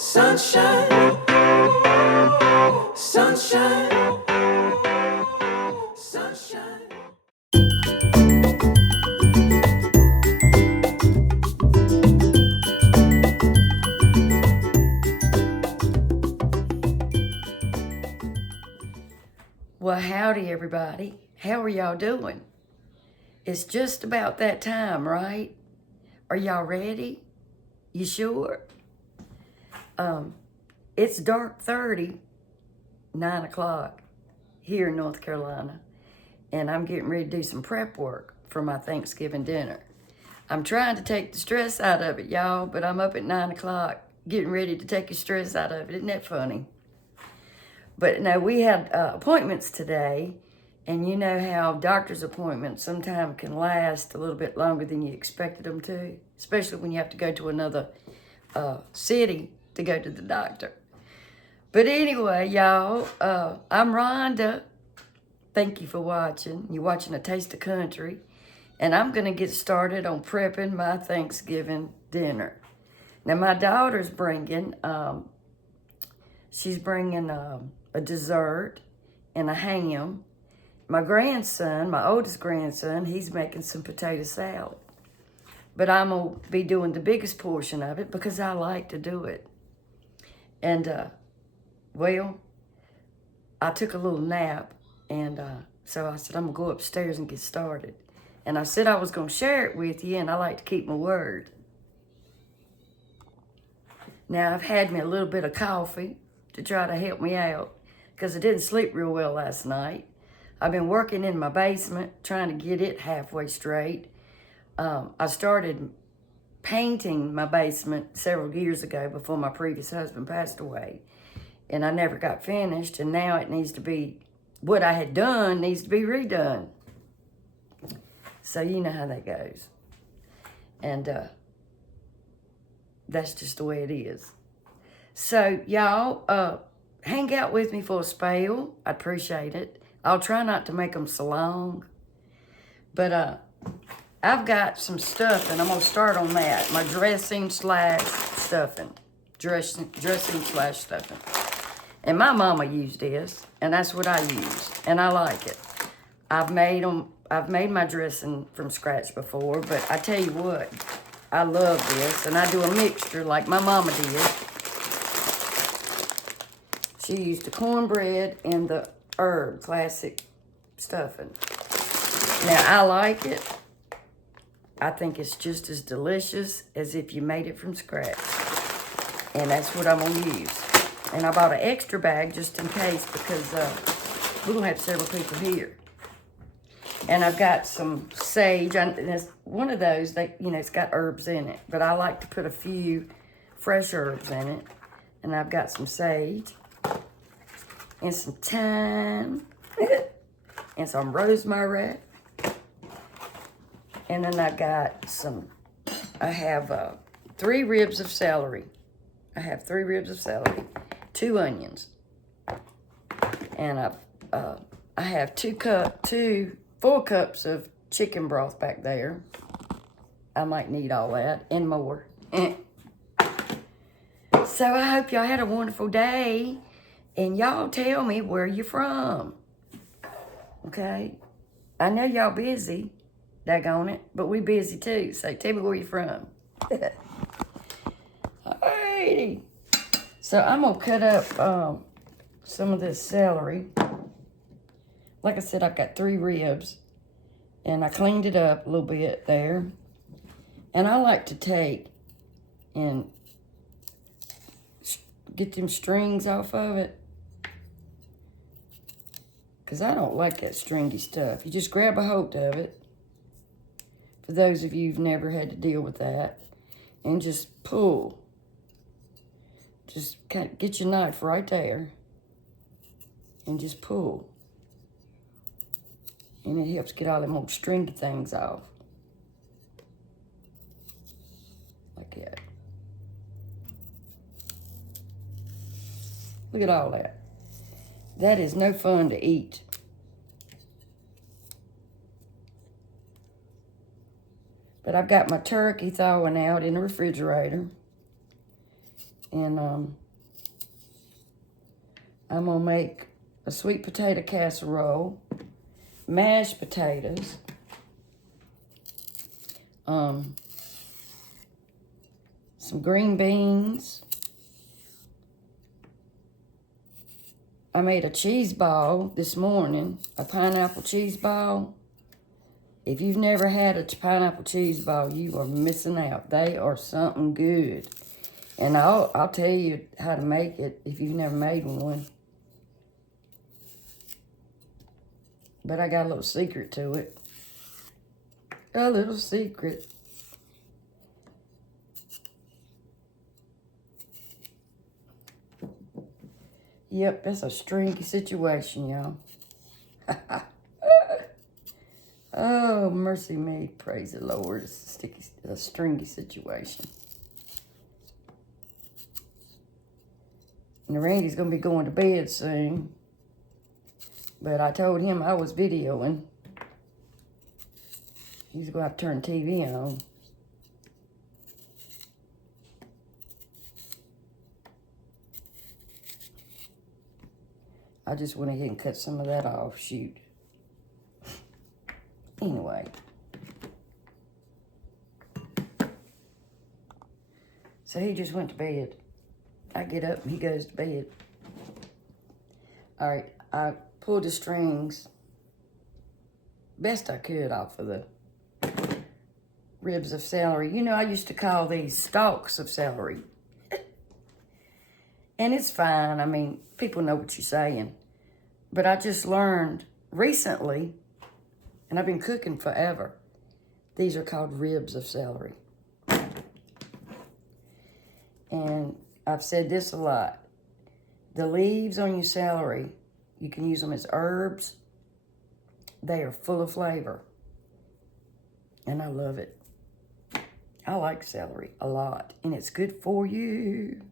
Sunshine, sunshine, sunshine. Well, howdy, everybody. How are y'all doing? It's just about that time, right? Are y'all ready? You sure? It's dark 30, 9 o'clock here in North Carolina, and I'm getting ready to do some prep work for my Thanksgiving dinner. I'm trying to take the stress out of it, y'all, but I'm up at 9 o'clock getting ready to take the stress out of it. Isn't that funny? But no, we had appointments today, and you know how doctor's appointments sometimes can last a little bit longer than you expected them to, especially when you have to go to another city to go to the doctor. But anyway, y'all, I'm Rhonda. Thank you for watching. You're watching A Taste of Country, and I'm going to get started on prepping my Thanksgiving dinner. Now, my daughter's bringing, she's bringing a dessert and a ham. My grandson, my oldest grandson, he's making some potato salad. But I'm going to be doing the biggest portion of it because I like to do it. And, well, I took a little nap, and so I said, I'm going to go upstairs and get started. And I said I was going to share it with you, and I like to keep my word. Now, I've had me a little bit of coffee to try to help me out because I didn't sleep real well last night. I've been working in my basement, trying to get it halfway straight. I started painting my basement several years ago before my previous husband passed away. And I never got finished, and now it needs to be, what I had done needs to be redone. So you know how that goes. And that's just the way it is. So y'all, hang out with me for a spell. I appreciate it. I'll try not to make them so long. But I've got some stuffing. I'm going to start on that. My dressing slash stuffing. Dressing slash stuffing. And my mama used this, and that's what I use, and I like it. I've made my dressing from scratch before, but I tell you what, I love this, and I do a mixture like my mama did. She used the cornbread and the herb classic stuffing. Now, I like it. I think it's just as delicious as if you made it from scratch. And that's what I'm going to use. And I bought an extra bag just in case because we're going to have several people here. And I've got some sage. And it's one of those that, it's got herbs in it. But I like to put a few fresh herbs in it. And I've got some sage. And some thyme. And some rosemary. And then I got I have 3 ribs of celery. I have 3 ribs of celery. 2 onions, and I have 4 cups of chicken broth back there. I might need all that and more. So I hope y'all had a wonderful day, and y'all tell me where you're from. Okay, I know y'all busy, daggone it, but we busy too. So tell me where you're from. Alrighty. So I'm going to cut up some of this celery. Like I said, I've got 3 ribs. And I cleaned it up a little bit there. And I like to take and get them strings off of it. Because I don't like that stringy stuff. You just grab a hold of it. For those of you who've never had to deal with that. And just pull. Just kind of get your knife right there and just pull. And it helps get all them old stringy things off. Like that. Look at all that. That is no fun to eat. But I've got my turkey thawing out in the refrigerator. And I'm going to make a sweet potato casserole, mashed potatoes, some green beans. I made a cheese ball this morning, a pineapple cheese ball. If you've never had a pineapple cheese ball, you are missing out. They are something good. And I'll tell you how to make it if you've never made one. But I got a little secret to it. A little secret. Yep, that's a stringy situation, y'all. Oh, mercy me. Praise the Lord. It's a stringy situation. And Randy's going to be going to bed soon. But I told him I was videoing. He's going to have to turn the TV on. I just went ahead and cut some of that off. Shoot. Anyway. So he just went to bed. I get up and he goes to bed. All right. I pulled the strings best I could off of the ribs of celery. You know, I used to call these stalks of celery. And it's fine. I mean, people know what you're saying. But I just learned recently, and I've been cooking forever, these are called ribs of celery. And I've said this a lot. The leaves on your celery, you can use them as herbs. They are full of flavor. And I love it. I like celery a lot. And it's good for you.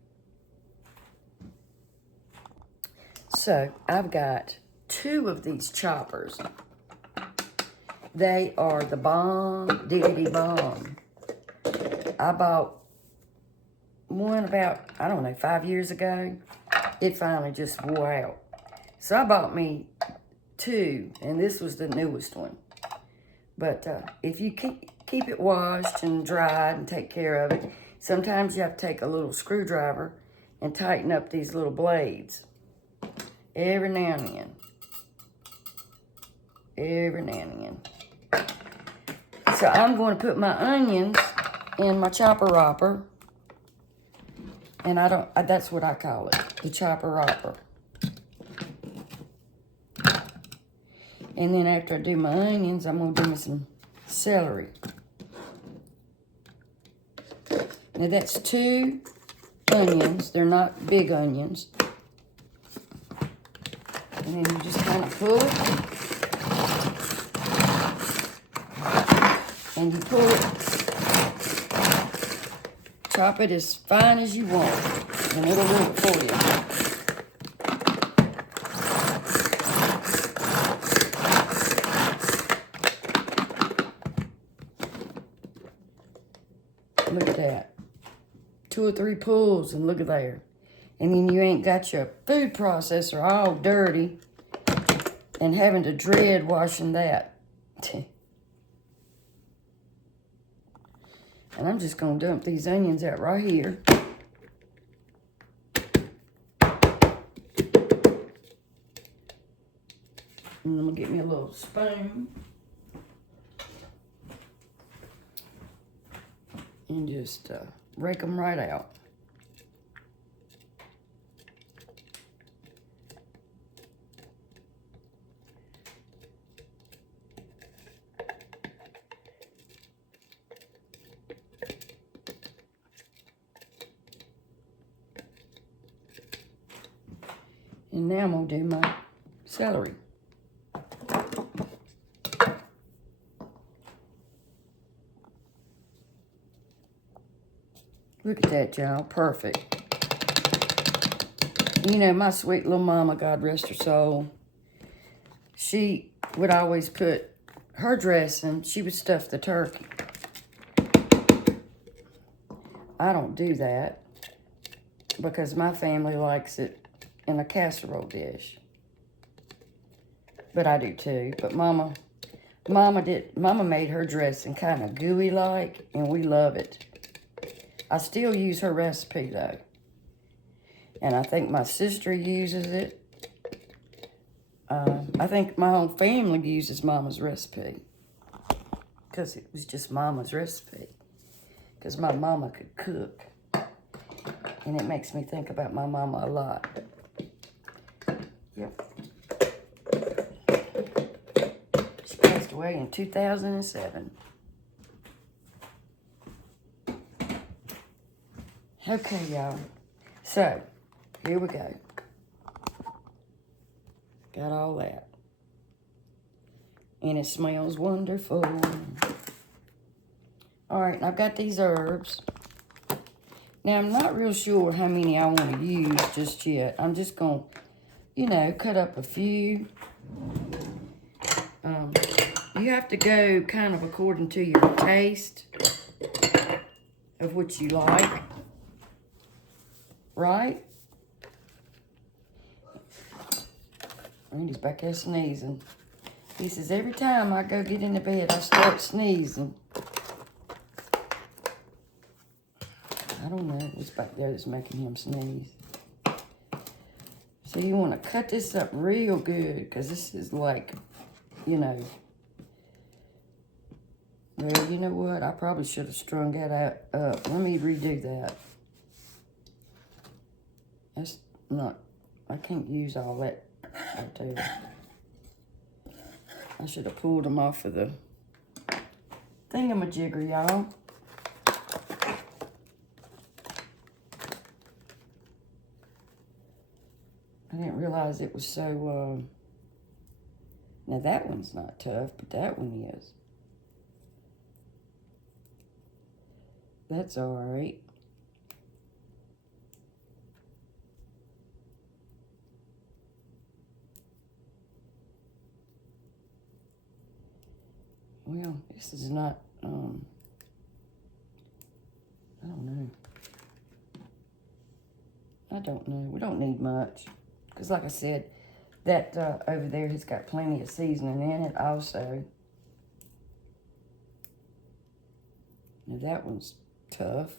So, I've got 2 of these choppers. They are the bomb, diggity bomb. I bought one about, I don't know, 5 years ago. It finally just wore out. So I bought me 2, and this was the newest one. But if you keep it washed and dried and take care of it, sometimes you have to take a little screwdriver and tighten up these little blades. Every now and then. Every now and then. So I'm going to put my onions in my chopper whopper. And that's what I call it, the chopper whopper. And then after I do my onions, I'm going to do me some celery. Now that's 2 onions. They're not big onions. And then you just kind of pull it. And you pull it. Chop it as fine as you want. And it'll do it for you. Look at that. 2 or 3 pulls and look at there. And then you ain't got your food processor all dirty and having to dread washing that. And I'm just going to dump these onions out right here. And I'm going to get me a little spoon. And just rake them right out. And now I'm going to do my celery. Look at that, y'all. Perfect. You know, my sweet little mama, God rest her soul, she would always put her dressing, she would stuff the turkey. I don't do that. because my family likes it in a casserole dish. But I do too. But Mama made her dressing kind of gooey like, and we love it. I still use her recipe though. And I think my sister uses it. I think my whole family uses Mama's recipe. Because it was just Mama's recipe. Because my mama could cook. And it makes me think about my mama a lot. Yep. She passed away in 2007. Okay, y'all. So, here we go. Got all that. And it smells wonderful. All right, and I've got these herbs. Now, I'm not real sure how many I want to use just yet. I'm just going to, you know, cut up a few. You have to go kind of according to your taste of what you like. Right? Randy's back there sneezing. He says, every time I go get into bed, I start sneezing. I don't know what's back there that's making him sneeze. So you want to cut this up real good, because this is like, you know. Well, you know what? I probably should have strung that out up. Let me redo that. That's not, I can't use all that. I'll tell you. I should have pulled them off of the thingamajigger, y'all. I didn't realize it was so, now that one's not tough, but that one is. That's all right. Well, this is not, I don't know. I don't know. We don't need much. Because like I said, that over there has got plenty of seasoning in it also. Now that one's tough.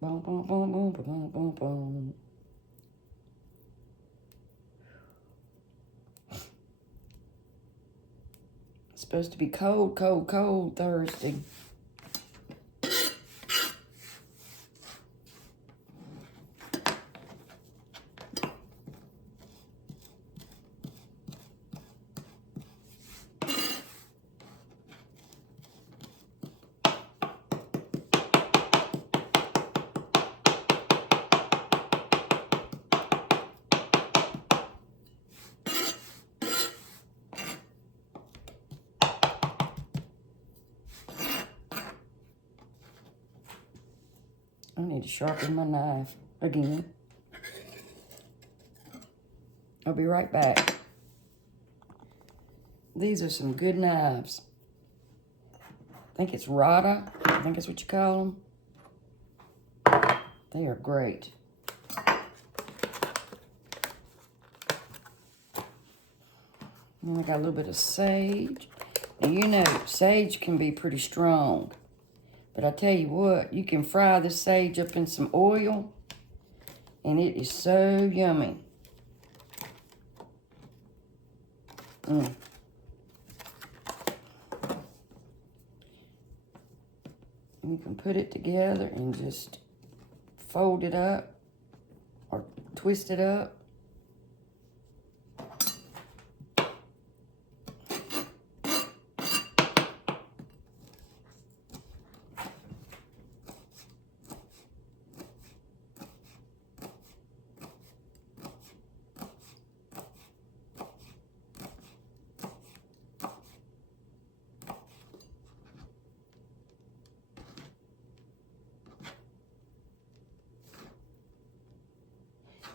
Boom, boom, boom, boom, boom, boom, boom. It's supposed to be cold, cold, cold Thursday. I need to sharpen my knife again. I'll be right back. These are some good knives. I think it's Rada. I think that's what you call them. They are great. And I got a little bit of sage. And you know, sage can be pretty strong. But I tell you what, you can fry the sage up in some oil, and it is so yummy. You can put it together and just fold it up or twist it up.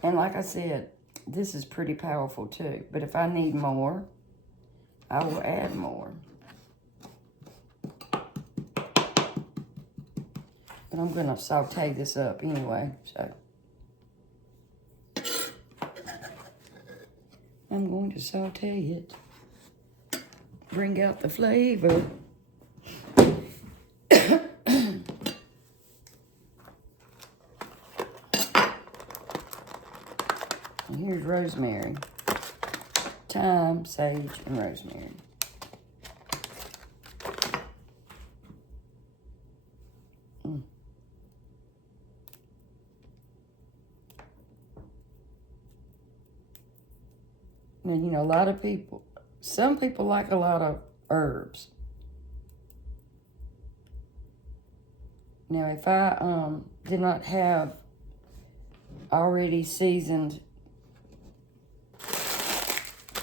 And like I said, This is pretty powerful too. But if I need more, I will add more. But I'm gonna saute this up anyway, so. I'm going to saute it. Bring out the flavor. And here's rosemary. Thyme, sage, and rosemary. Now, you know, a lot of people, some people like a lot of herbs. Now, if I did not have already seasoned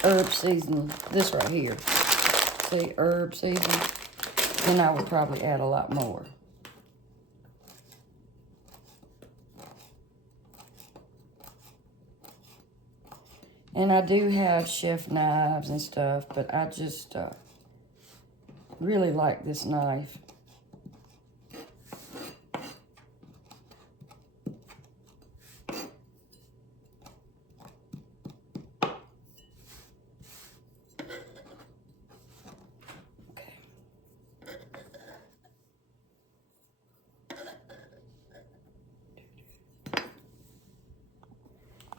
herb season, this right here, see, herb season, then I would probably add a lot more. And I do have chef knives and stuff, but I just really like this knife.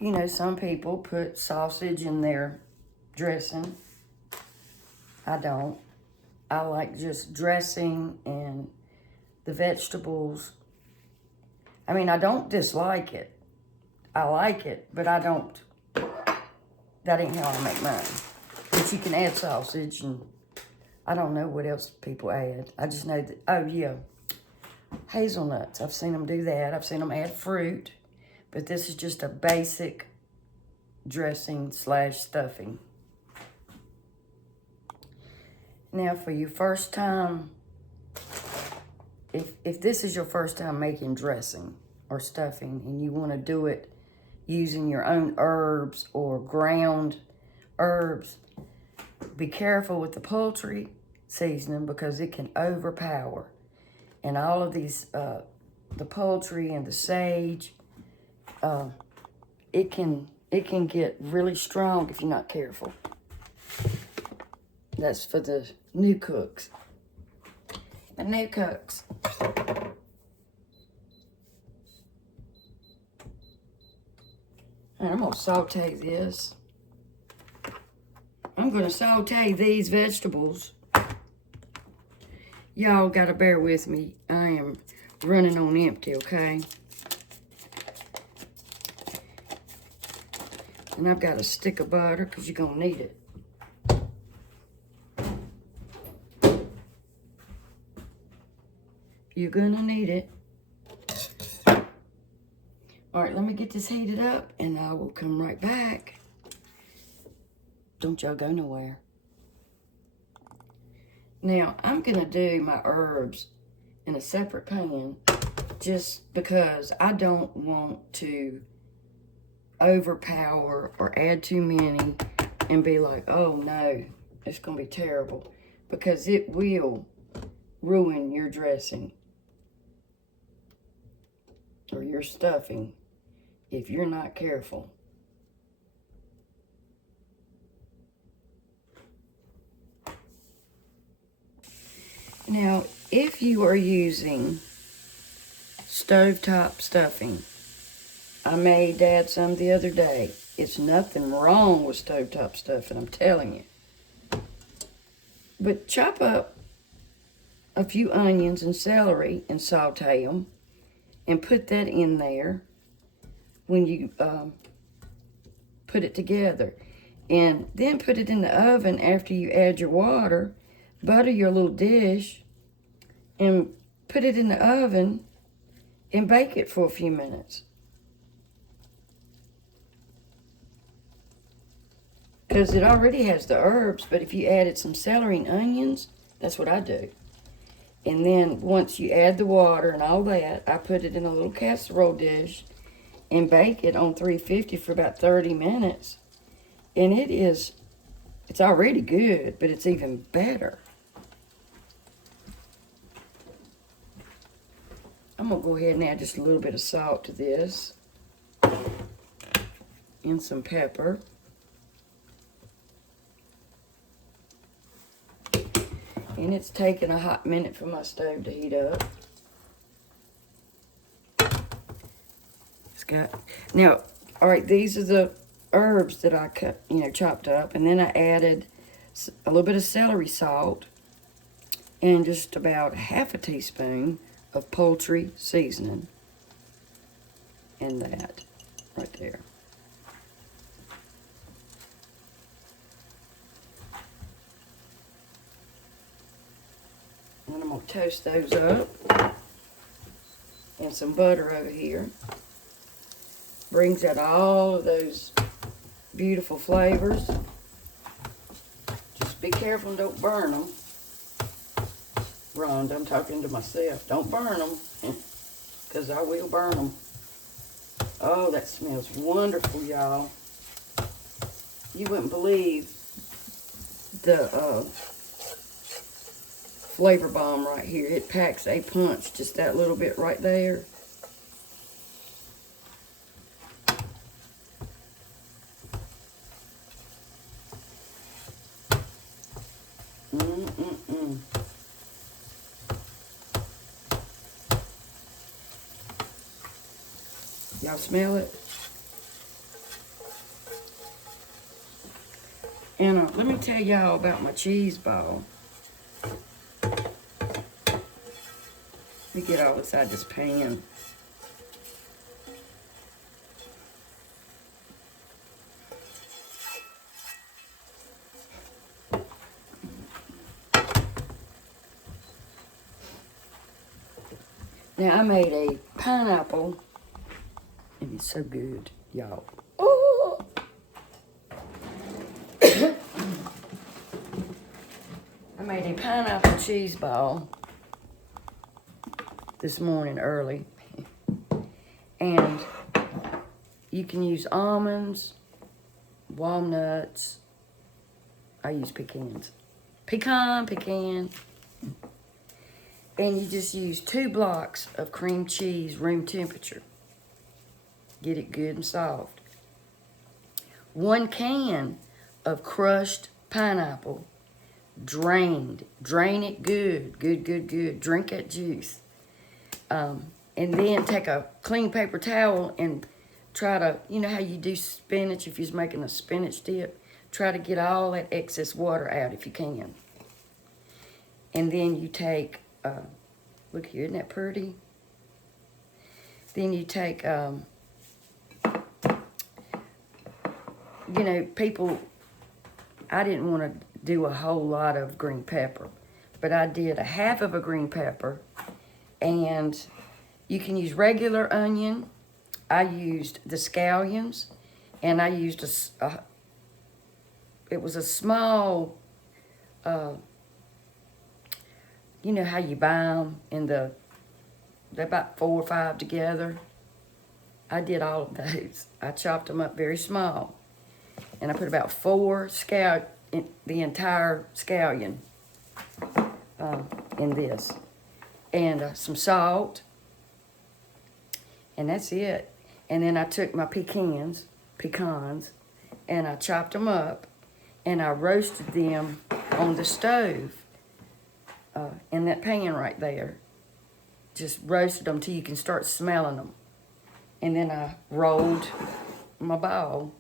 You know, some people put sausage in their dressing. I don't. I like just dressing and the vegetables. I mean, I don't dislike it. I like it, but I don't. That ain't how I make mine. But you can add sausage, and I don't know what else people add. I just know that, oh yeah, hazelnuts. I've seen them do that. I've seen them add fruit. But this is just a basic dressing / stuffing. Now for your first time, if this is your first time making dressing or stuffing and you want to do it using your own herbs or ground herbs, be careful with the poultry seasoning because it can overpower. And all of these, the poultry and the sage, it can get really strong if you're not careful. That's for the new cooks. The new cooks. And I'm gonna saute this. I'm gonna saute these vegetables. Y'all gotta bear with me. I am running on empty, okay? And I've got a stick of butter because you're going to need it. You're going to need it. All right, let me get this heated up and I will come right back. Don't y'all go nowhere. Now, I'm going to do my herbs in a separate pan just because I don't want to overpower or add too many and be like, oh no, it's gonna be terrible, because it will ruin your dressing or your stuffing if you're not careful. Now, if you are using stovetop stuffing, I made Dad some the other day. It's nothing wrong with stovetop stuffing, I'm telling you. But chop up a few onions and celery and saute them and put that in there when you put it together. And then put it in the oven after you add your water. Butter your little dish and put it in the oven and bake it for a few minutes. Because it already has the herbs, but if you added some celery and onions, that's what I do. And then once you add the water and all that, I put it in a little casserole dish and bake it on 350 for about 30 minutes. And it's already good, but it's even better. I'm gonna go ahead and add just a little bit of salt to this. And some pepper. And it's taking a hot minute for my stove to heat up. Now, all right, these are the herbs that I cut, chopped up. And then I added a little bit of celery salt and just about half a teaspoon of poultry seasoning. And that right there. And I'm going to toast those up. And some butter over here. Brings out all of those beautiful flavors. Just be careful and don't burn them. Rhonda, I'm talking to myself. Don't burn them, because I will burn them. Oh, that smells wonderful, y'all. You wouldn't believe the flavor bomb right here. It packs a punch, just that little bit right there. Y'all smell it? And let me tell y'all about my cheese ball. Let me get all inside this pan. Now, I made a pineapple, and it's so good, y'all. Oh! I made a pineapple cheese ball this morning early. And you can use almonds, walnuts. I use pecans. Pecan. And you just use 2 blocks of cream cheese, room temperature. Get it good and soft. 1 can of crushed pineapple, drained. Drain it good. Drink that juice. And then take a clean paper towel and try to, you know how you do spinach if you're making a spinach dip? Try to get all that excess water out if you can. And then you take, look here, isn't that pretty? Then you take, people, I didn't want to do a whole lot of green pepper, but I did a half of a green pepper, and you can use regular onion. I used the scallions, and I used it was a small, you know how you buy them they're about 4 or 5 together. I did all of those. I chopped them up very small. And I put about 4 the entire scallion in this. And some salt. And that's it. And then I took my pecans, and I chopped them up, and I roasted them on the stove in that pan right there. Just roasted them till you can start smelling them. And then I rolled my ball.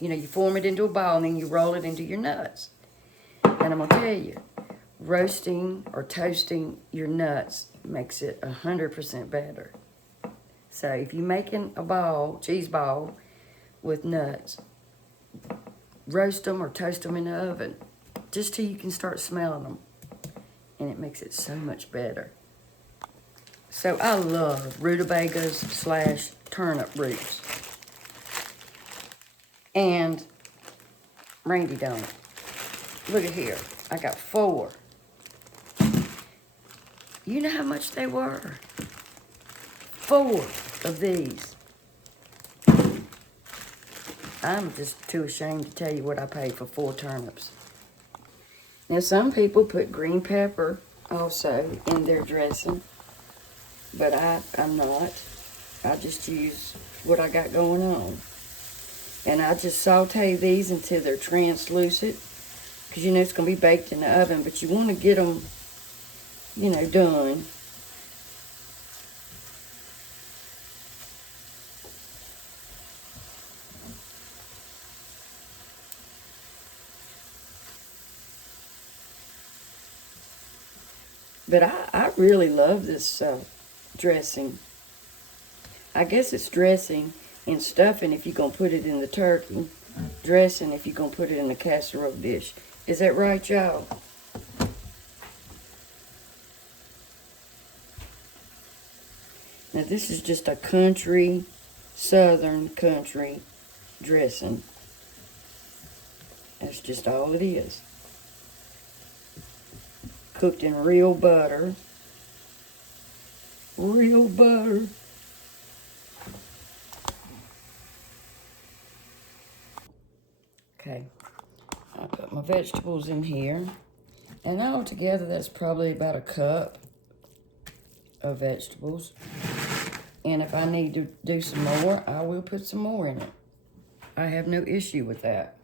You form it into a ball, and then you roll it into your nuts. And I'm going to tell you, roasting or toasting your nuts makes it 100% better. So if you're making a cheese ball with nuts, roast them or toast them in the oven just till you can start smelling them. And it makes it so much better. So I love rutabagas / turnip roots. And Randy don't. Look at here. I got 4. You know how much they were? 4 of these. I'm just too ashamed to tell you what I paid for 4 turnips. Now, some people put green pepper also in their dressing, but I'm not. I just use what I got going on. And I just saute these until they're translucent, because you know it's going to be baked in the oven, but you want to get them, you know, done. But I really love this dressing. I guess it's dressing and stuffing if you're going to put it in the turkey. Dressing if you're going to put it in the casserole dish. Is that right, y'all? Now, this is just a country, southern country dressing. That's just all it is. Cooked in real butter. Real butter. Okay, I put my vegetables in here. And altogether, that's probably about a cup of vegetables. And if I need to do some more, I will put some more in it. I have no issue with that.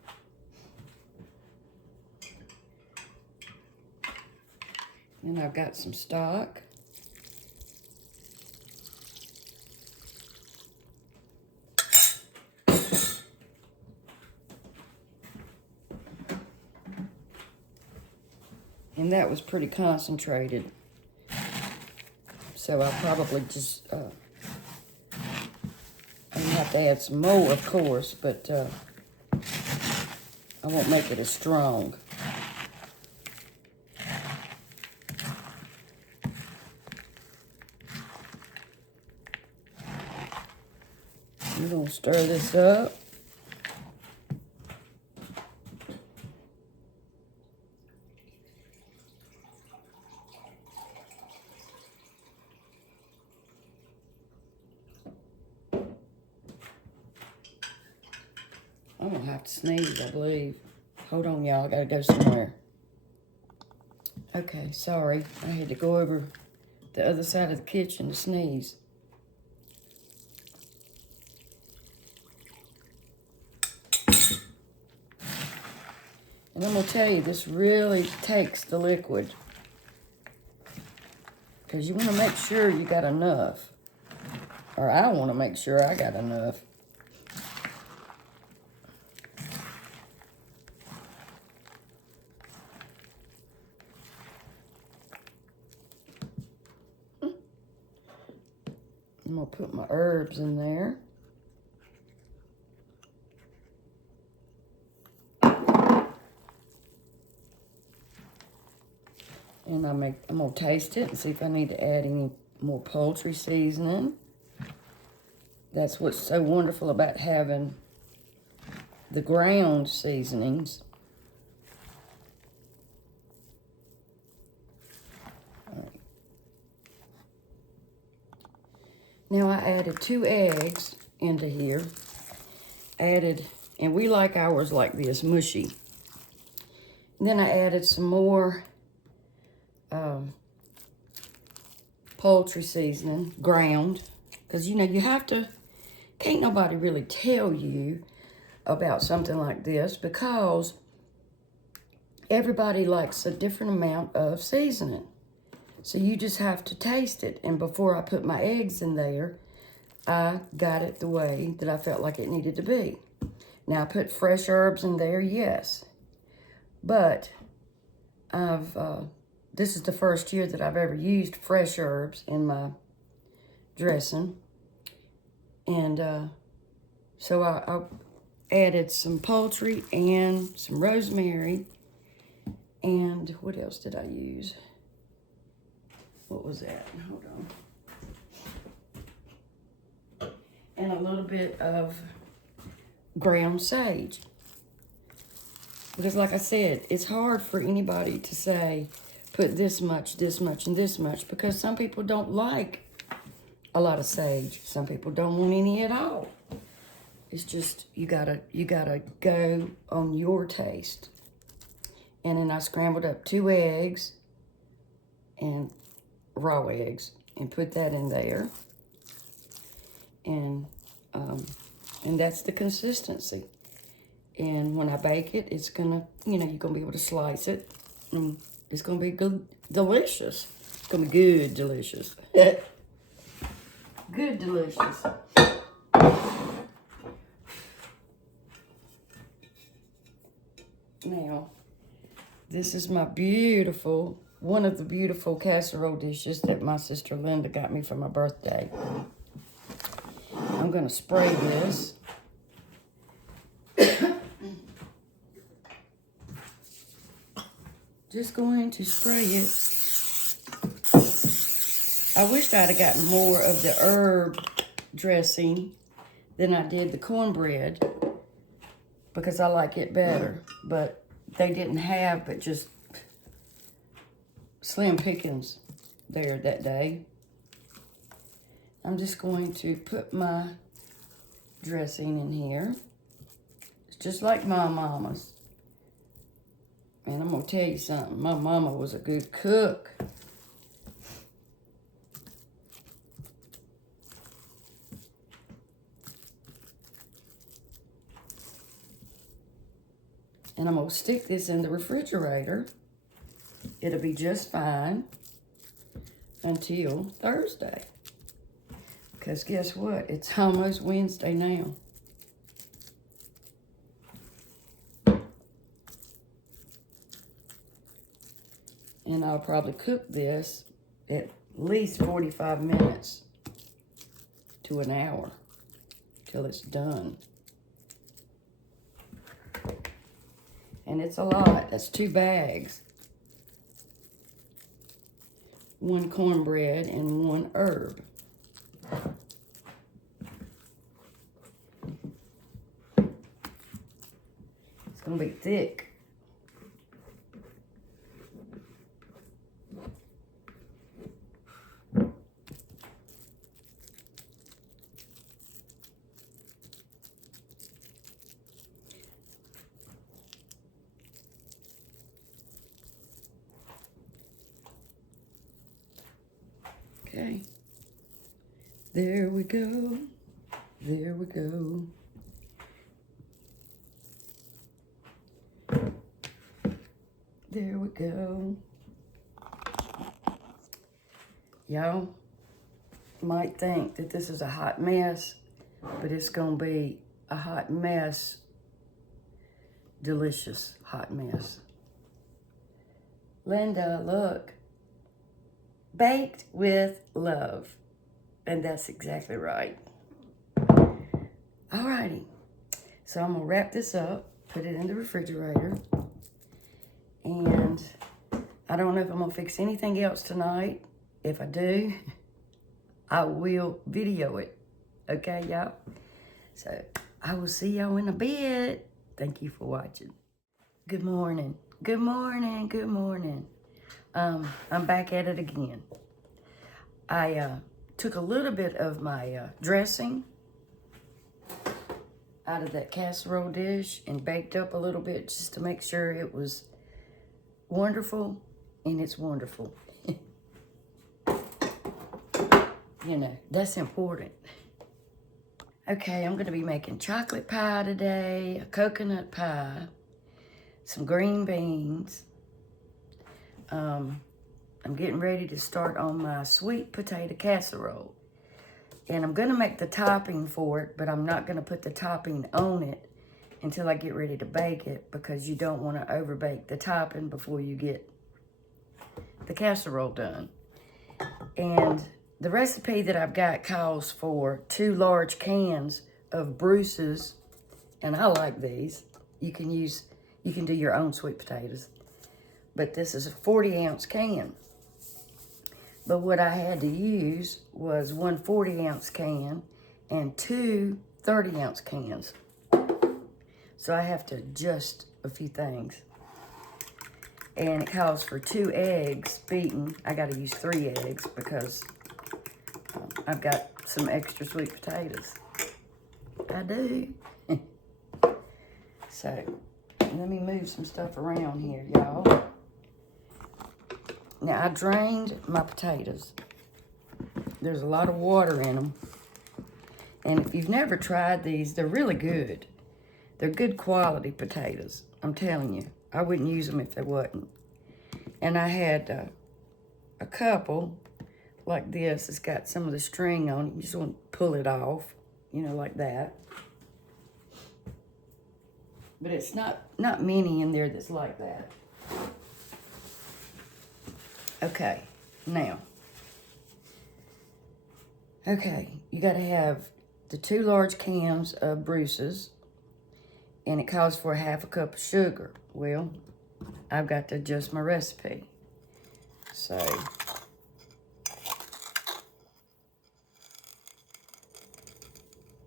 And I've got some stock. And that was pretty concentrated. So I'll probably just, I'm gonna have to add some more, of course, but I won't make it as strong. I'm gonna stir this up. I'm gonna have to sneeze, I believe. Hold on, y'all, I gotta go somewhere. Okay, sorry. I had to go over the other side of the kitchen to sneeze. And I'm gonna tell you, this really takes the liquid, because you wanna make sure you got enough. Or I wanna make sure I got enough. I'm gonna put my herbs in there. And I'm gonna taste it and see if I need to add any more poultry seasoning. That's what's so wonderful about having the ground seasonings. All right. Now I added 2 eggs into here. And we like ours like this, mushy. And then I added some more poultry seasoning, ground. Because, you know, you have to, can't nobody really tell you about something like this, because everybody likes a different amount of seasoning. So you just have to taste it. And before I put my eggs in there, I got it the way that I felt like it needed to be. Now, I put fresh herbs in there, yes. But this is the first year that I've ever used fresh herbs in my dressing. And so I added some poultry and some rosemary. And what else did I use? What was that? Hold on. And a little bit of ground sage. Because like I said, it's hard for anybody to say, put this much, and this much, because some people don't like a lot of sage. Some people don't want any at all. It's just, you gotta go on your taste. And then I scrambled up 2 eggs and raw eggs and put that in there. And that's the consistency. And when I bake it, it's gonna, you know, you're gonna be able to slice it. And it's gonna be good, delicious. It's gonna be good, delicious. Good, delicious. Now, this is my beautiful, one of the beautiful casserole dishes that my sister Linda got me for my birthday. I'm gonna spray this. Just going to spray it. I wished I'd have gotten more of the herb dressing than I did the cornbread, because I like it better. But they didn't have but just slim pickings there that day. I'm just going to put my dressing in here. It's just like my mama's. And I'm going to tell you something. My mama was a good cook. And I'm going to stick this in the refrigerator. It'll be just fine until Thursday. Because guess what? It's almost Wednesday now. And I'll probably cook this at least 45 minutes to an hour till it's done. And it's a lot. That's 2 bags. 1 cornbread and 1 herb. It's gonna be thick. Okay, there we go, there we go. There we go. Y'all might think that this is a hot mess, but it's gonna be a hot mess, delicious hot mess. Linda, look. Baked with love. And that's exactly right. Alrighty. So I'm going to wrap this up, put it in the refrigerator. And I don't know if I'm going to fix anything else tonight. If I do, I will video it. Okay, y'all? So I will see y'all in a bit. Thank you for watching. Good morning. Good morning. Good morning. I'm back at it again. I took a little bit of my dressing out of that casserole dish and baked up a little bit just to make sure it was wonderful, and it's wonderful. You know, that's important. Okay, I'm gonna be making chocolate pie today, a coconut pie, some green beans. I'm getting ready to start on my sweet potato casserole. And I'm gonna make the topping for it, but I'm not gonna put the topping on it until I get ready to bake it, because you don't wanna overbake the topping before you get the casserole done. And the recipe that I've got calls for 2 large cans of Bruce's, and I like these. You can do your own sweet potatoes. But this is a 40-ounce can. But what I had to use was 1 40-ounce can and 2 30-ounce cans. So I have to adjust a few things. And it calls for 2 eggs beaten. I got to use 3 eggs because I've got some extra sweet potatoes. I do. So, let me move some stuff around here, y'all. Now, I drained my potatoes. There's a lot of water in them. And if you've never tried these, they're really good. They're good quality potatoes. I'm telling you. I wouldn't use them if they wasn't. And I had a couple like this. It's got some of the string on it. You just want to pull it off, you know, like that. But it's not many in there that's like that. Okay, now. Okay, you got to have the 2 large cans of Bruce's, and it calls for 1/2 cup of sugar. Well, I've got to adjust my recipe. So,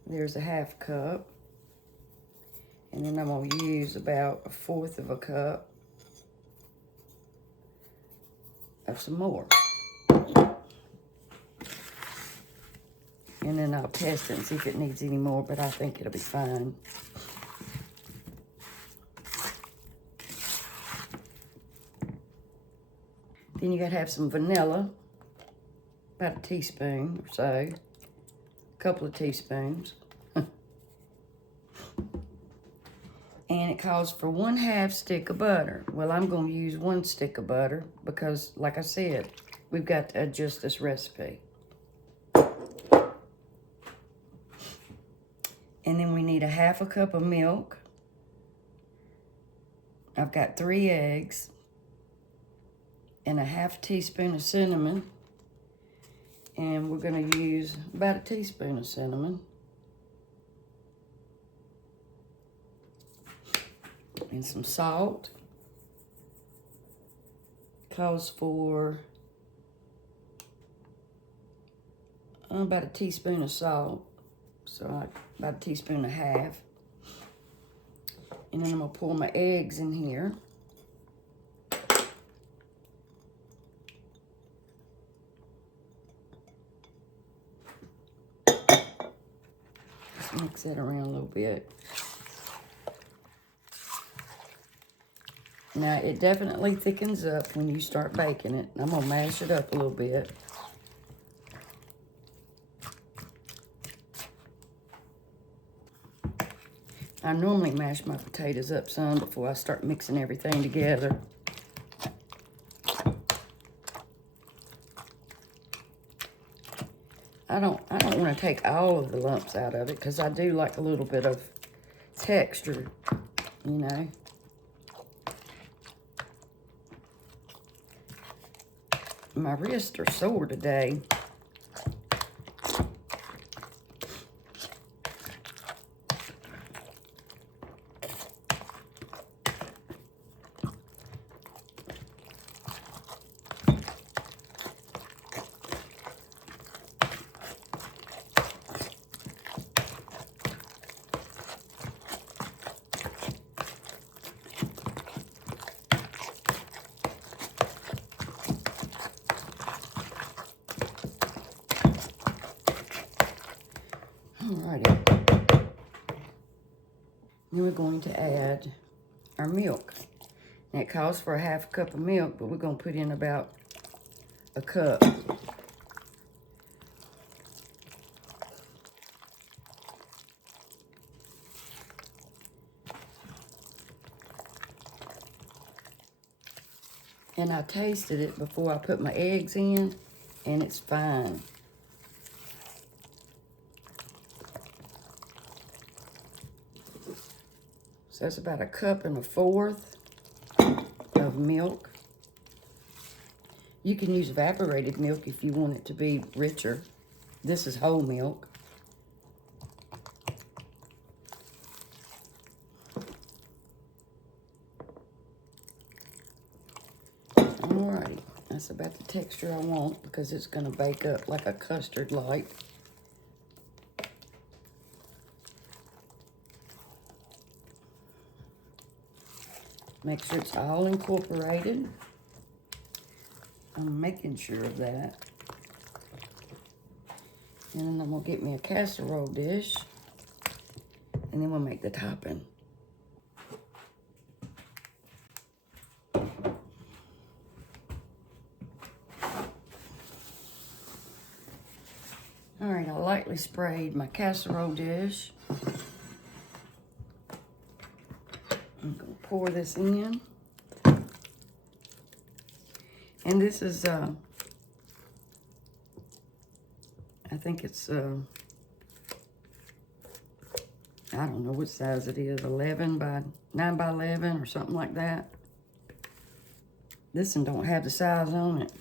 there's a 1/2 cup. And then I'm going to use about 1/4 cup of some more. And then I'll test it and see if it needs any more, but I think it'll be fine. Then you got to have some vanilla, about a teaspoon or so, a couple of teaspoons. And it calls for 1/2 stick of butter. Well, I'm going to use 1 stick of butter because, like I said, we've got to adjust this recipe. And then we need a 1/2 cup of milk. I've got 3 eggs and a 1/2 teaspoon of cinnamon. And we're going to use about a teaspoon of cinnamon. And some salt. Calls for about a teaspoon of salt. So about a teaspoon and a half. And then I'm going to pour my eggs in here. Just mix that around a little bit. Now, it definitely thickens up when you start baking it. I'm going to mash it up a little bit. I normally mash my potatoes up some before I start mixing everything together. I don't want to take all of the lumps out of it because I do like a little bit of texture, you know. My wrists are sore today. Alrighty. Then we're going to add our milk. Now it calls for a 1/2 cup of milk, but we're going to put in about a cup. And I tasted it before I put my eggs in, and it's fine. So that's about 1.25 cups of milk. You can use evaporated milk if you want it to be richer. This is whole milk. Alrighty, that's about the texture I want because it's going to bake up like a custard light. Make sure it's all incorporated. I'm making sure of that. And then I'm going to get me a casserole dish. And then we'll make the topping. All right, I lightly sprayed my casserole dish. I'm gonna pour this in. And this is, I think it's, I don't know what size it is, 9 by 11 or something like that. This one don't have the size on it.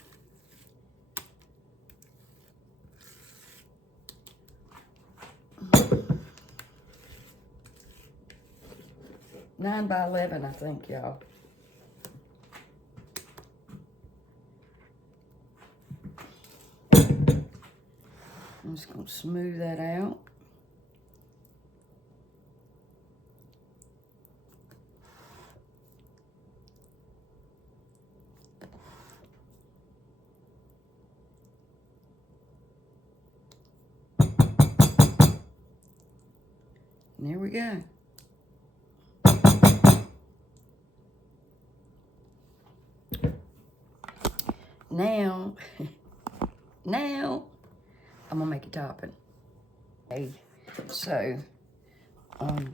Nine by 11, I think, y'all. I'm just gonna smooth that out. And there we go. Now, I'm gonna make a topping. Okay, so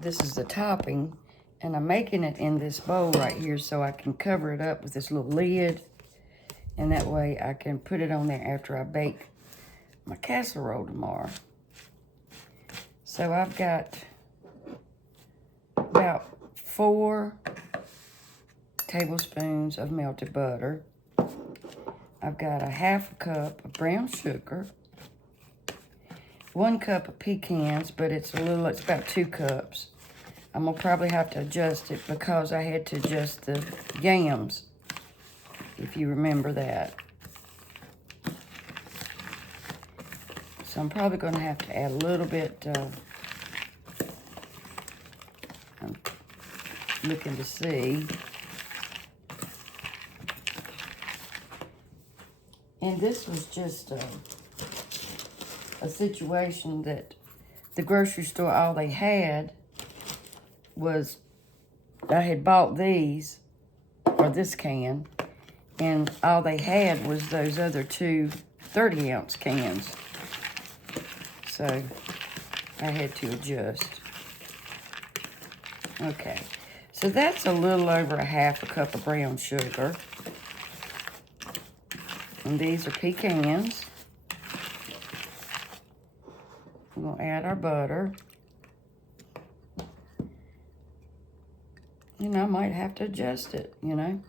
this is the topping, and I'm making it in this bowl right here so I can cover it up with this little lid, and that way I can put it on there after I bake my casserole tomorrow. So I've got about 4 tablespoons of melted butter. I've got a 1/2 cup of brown sugar, 1 cup of pecans, but it's about 2 cups. I'm gonna probably have to adjust it because I had to adjust the yams, if you remember that. So I'm probably gonna have to add a little bit, I'm looking to see. And this was just a situation that the grocery store, all they had was, I had bought these, or this can, and all they had was those other 2 30-ounce cans. So I had to adjust. Okay, so that's a little over a 1/2 cup of brown sugar. And these are pecans. We're gonna add our butter. And I might have to adjust it, you know.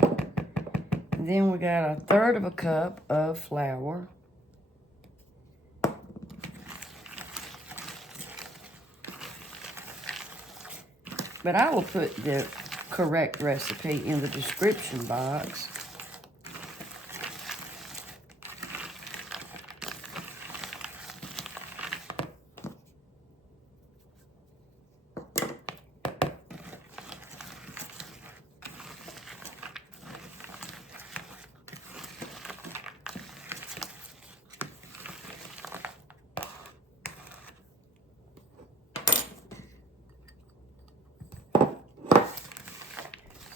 And then we got 1/3 cup of flour. But I will put the correct recipe in the description box.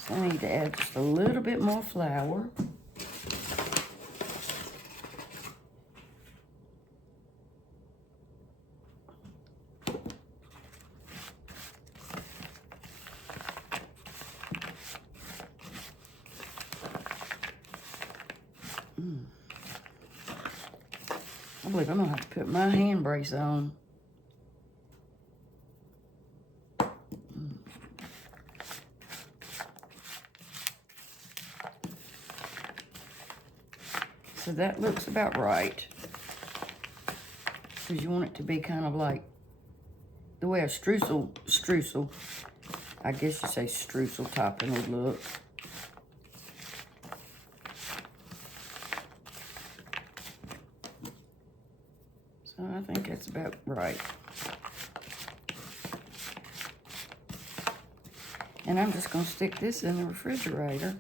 I need to add just a little bit more flour. I believe I'm gonna have to put my hand brace on. So that looks about right. Because you want it to be kind of like the way a streusel, I guess you say streusel topping would look. So I think that's about right. And I'm just gonna stick this in the refrigerator.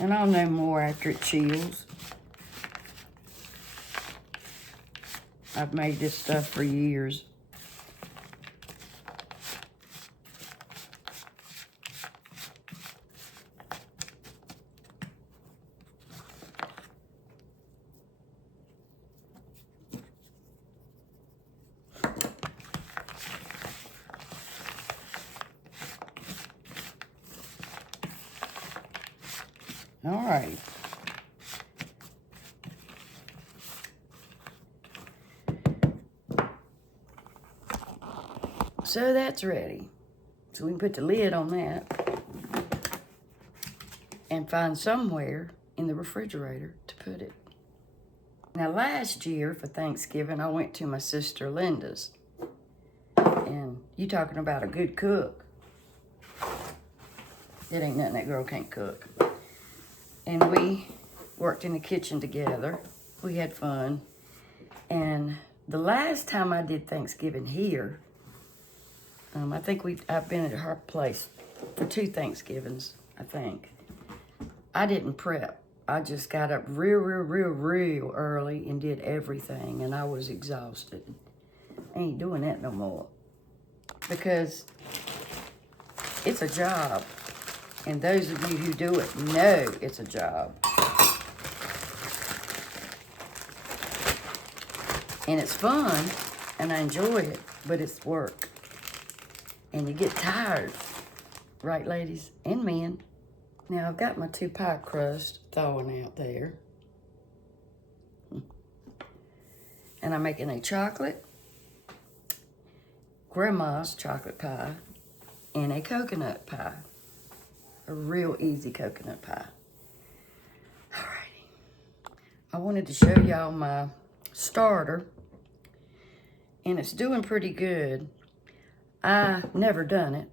And I'll know more after it chills. I've made this stuff for years. All right. So that's ready. So we can put the lid on that and find somewhere in the refrigerator to put it. Now last year for Thanksgiving, I went to my sister Linda's. And you talking about a good cook. It ain't nothing that girl can't cook. And we worked in the kitchen together. We had fun. And the last time I did Thanksgiving here, I think I've been at her place for 2 Thanksgivings, I think. I didn't prep. I just got up real early and did everything, and I was exhausted. I ain't doing that no more. Because it's a job. And those of you who do it know it's a job. And it's fun, and I enjoy it, but it's work. And you get tired, right, ladies and men? Now, I've got my 2 pie crusts thawing out there. And I'm making a chocolate, grandma's chocolate pie, and a coconut pie. A real easy coconut pie. Alrighty. I wanted to show y'all my starter, and it's doing pretty good. I never done it,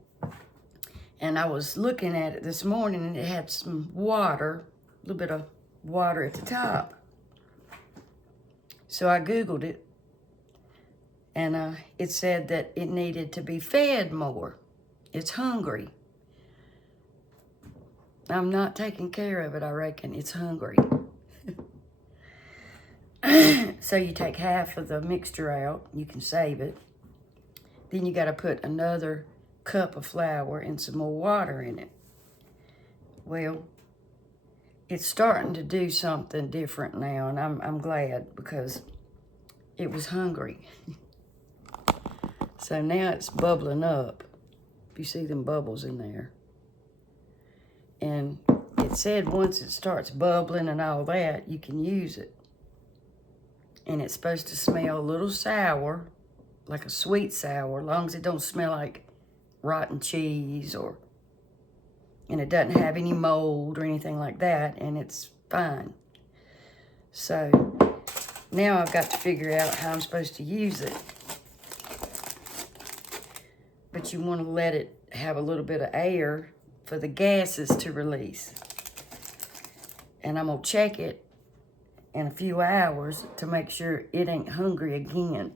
and I was looking at it this morning, and it had some water, a little bit of water at the top. So I Googled it, and it said that it needed to be fed more. It's hungry. I'm not taking care of it, I reckon. It's hungry. So you take half of the mixture out. You can save it. Then you got to put another cup of flour and some more water in it. Well, it's starting to do something different now, and I'm glad because it was hungry. So now it's bubbling up. You see them bubbles in there. And it said once it starts bubbling and all that, you can use it. And it's supposed to smell a little sour, like a sweet sour, as long as it don't smell like rotten cheese and it doesn't have any mold or anything like that, and it's fine. So now I've got to figure out how I'm supposed to use it. But you want to let it have a little bit of air for the gases to release. And I'm gonna check it in a few hours to make sure it ain't hungry again.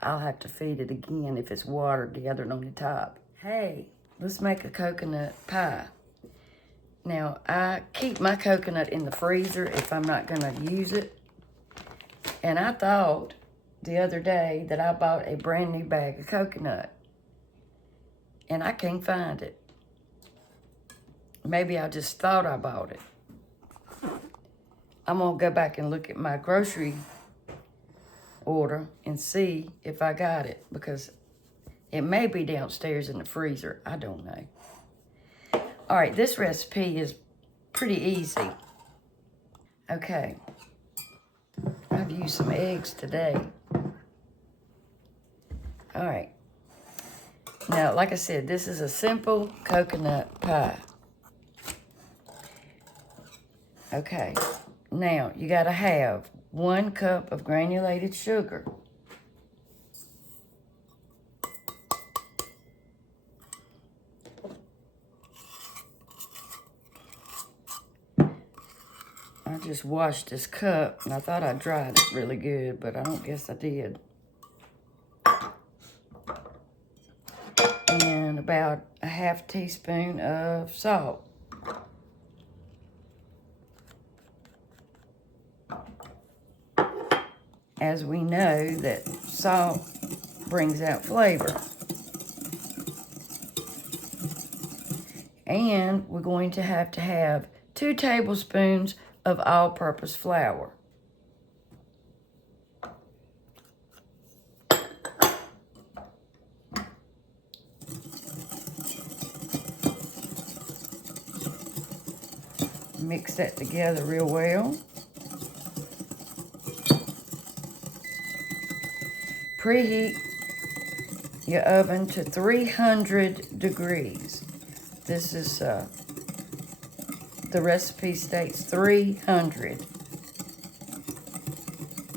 I'll have to feed it again if it's water gathered on the top. Hey, let's make a coconut pie. Now, I keep my coconut in the freezer if I'm not gonna use it. And I thought the other day that I bought a brand new bag of coconut. And I can't find it. Maybe I just thought I bought it. I'm gonna go back and look at my grocery order and see if I got it, because it may be downstairs in the freezer. I don't know. All right, this recipe is pretty easy. Okay, I've used some eggs today. All right. Now, like I said, this is a simple coconut pie. Okay, now you gotta have 1 cup of granulated sugar. I just washed this cup, and I thought I dried it really good, but I don't guess I did. And about a 1/2 teaspoon of salt. as we know that salt brings out flavor. And we're going to have 2 tablespoons of all-purpose flour. Mix that together real well. Preheat your oven to 300 degrees. This is, the recipe states 300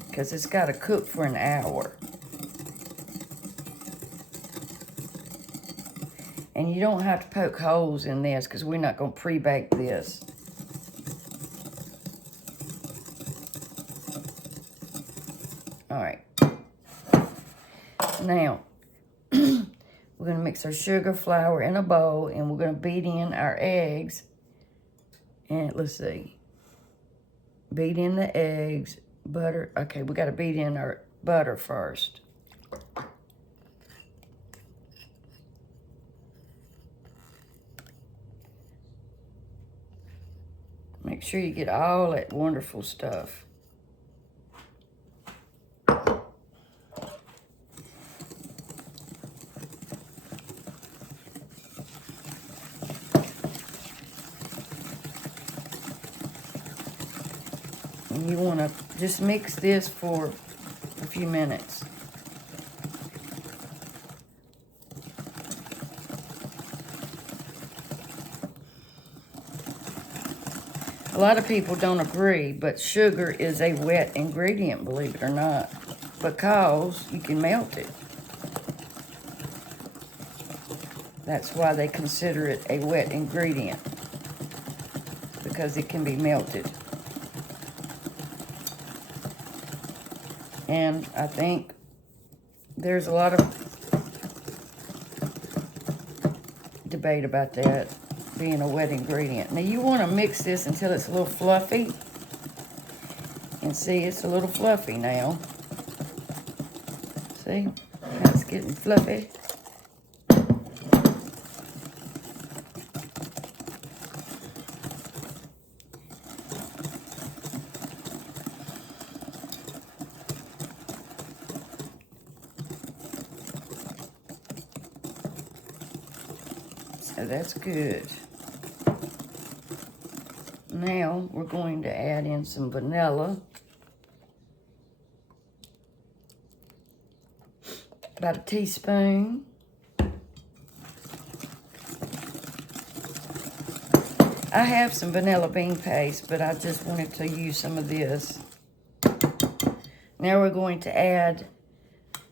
because it's got to cook for an hour. And you don't have to poke holes in this because we're not going to pre-bake this. All right. Now, we're going to mix our sugar, flour in a bowl, and we're going to beat in our eggs. And let's see. Beat in the eggs, butter. Okay, we got to beat in our butter first. Make sure you get all that wonderful stuff. And you want to just mix this for a few minutes. A lot of people don't agree, but sugar is a wet ingredient, believe it or not, because you can melt it. That's why they consider it a wet ingredient, because it can be melted. And I think there's a lot of debate about that being a wet ingredient. Now you want to mix this until it's a little fluffy. And see, it's a little fluffy now. See how it's getting fluffy? So that's good. Now we're going to add in some vanilla. About a teaspoon. I have some vanilla bean paste, but I just wanted to use some of this. Now we're going to add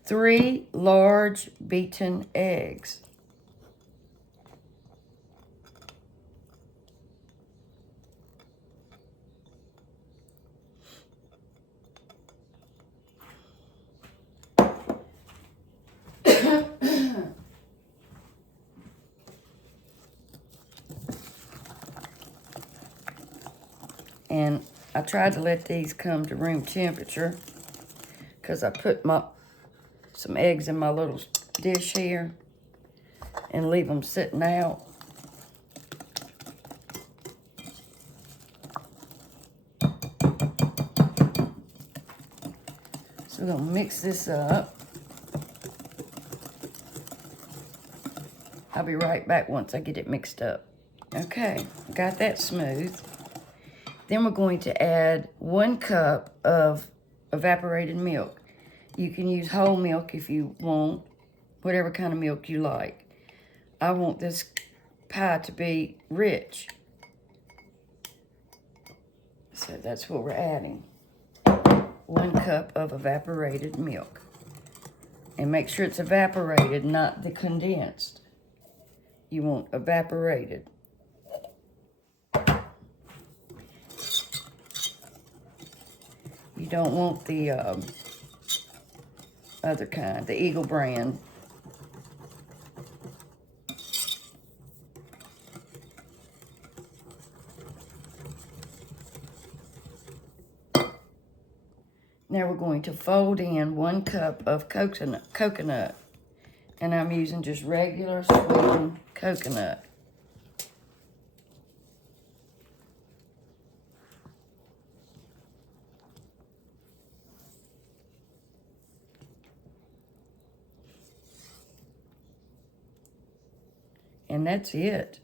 3 large beaten eggs. And I tried to let these come to room temperature because I put some eggs in my little dish here and leave them sitting out. So we're gonna mix this up. I'll be right back once I get it mixed up. Okay, got that smooth. Then we're going to add 1 cup of evaporated milk. You can use whole milk if you want, whatever kind of milk you like. I want this pie to be rich. So that's what we're adding. 1 cup of evaporated milk. And make sure it's evaporated, not the condensed. You want evaporated. You don't want the other kind, the Eagle brand. Now we're going to fold in 1 cup of coconut. And I'm using just regular sweetened coconut. And that's it.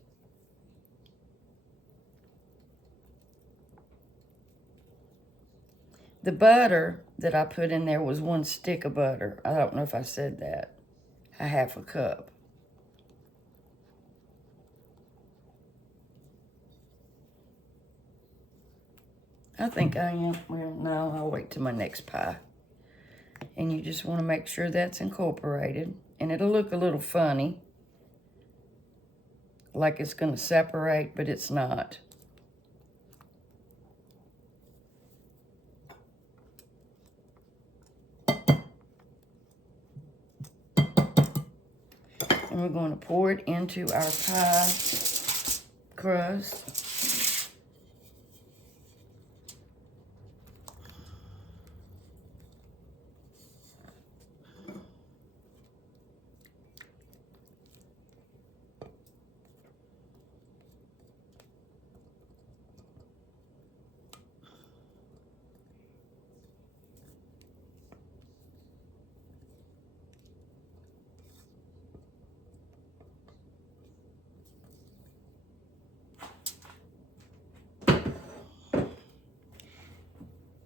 The butter that I put in there was 1 stick of butter. I don't know if I said that. A half a cup. I think I am. Well, no, I'll wait till my next pie. And you just want to make sure that's incorporated. And it'll look a little funny, like it's going to separate, but it's not. And we're going to pour it into our pie crust.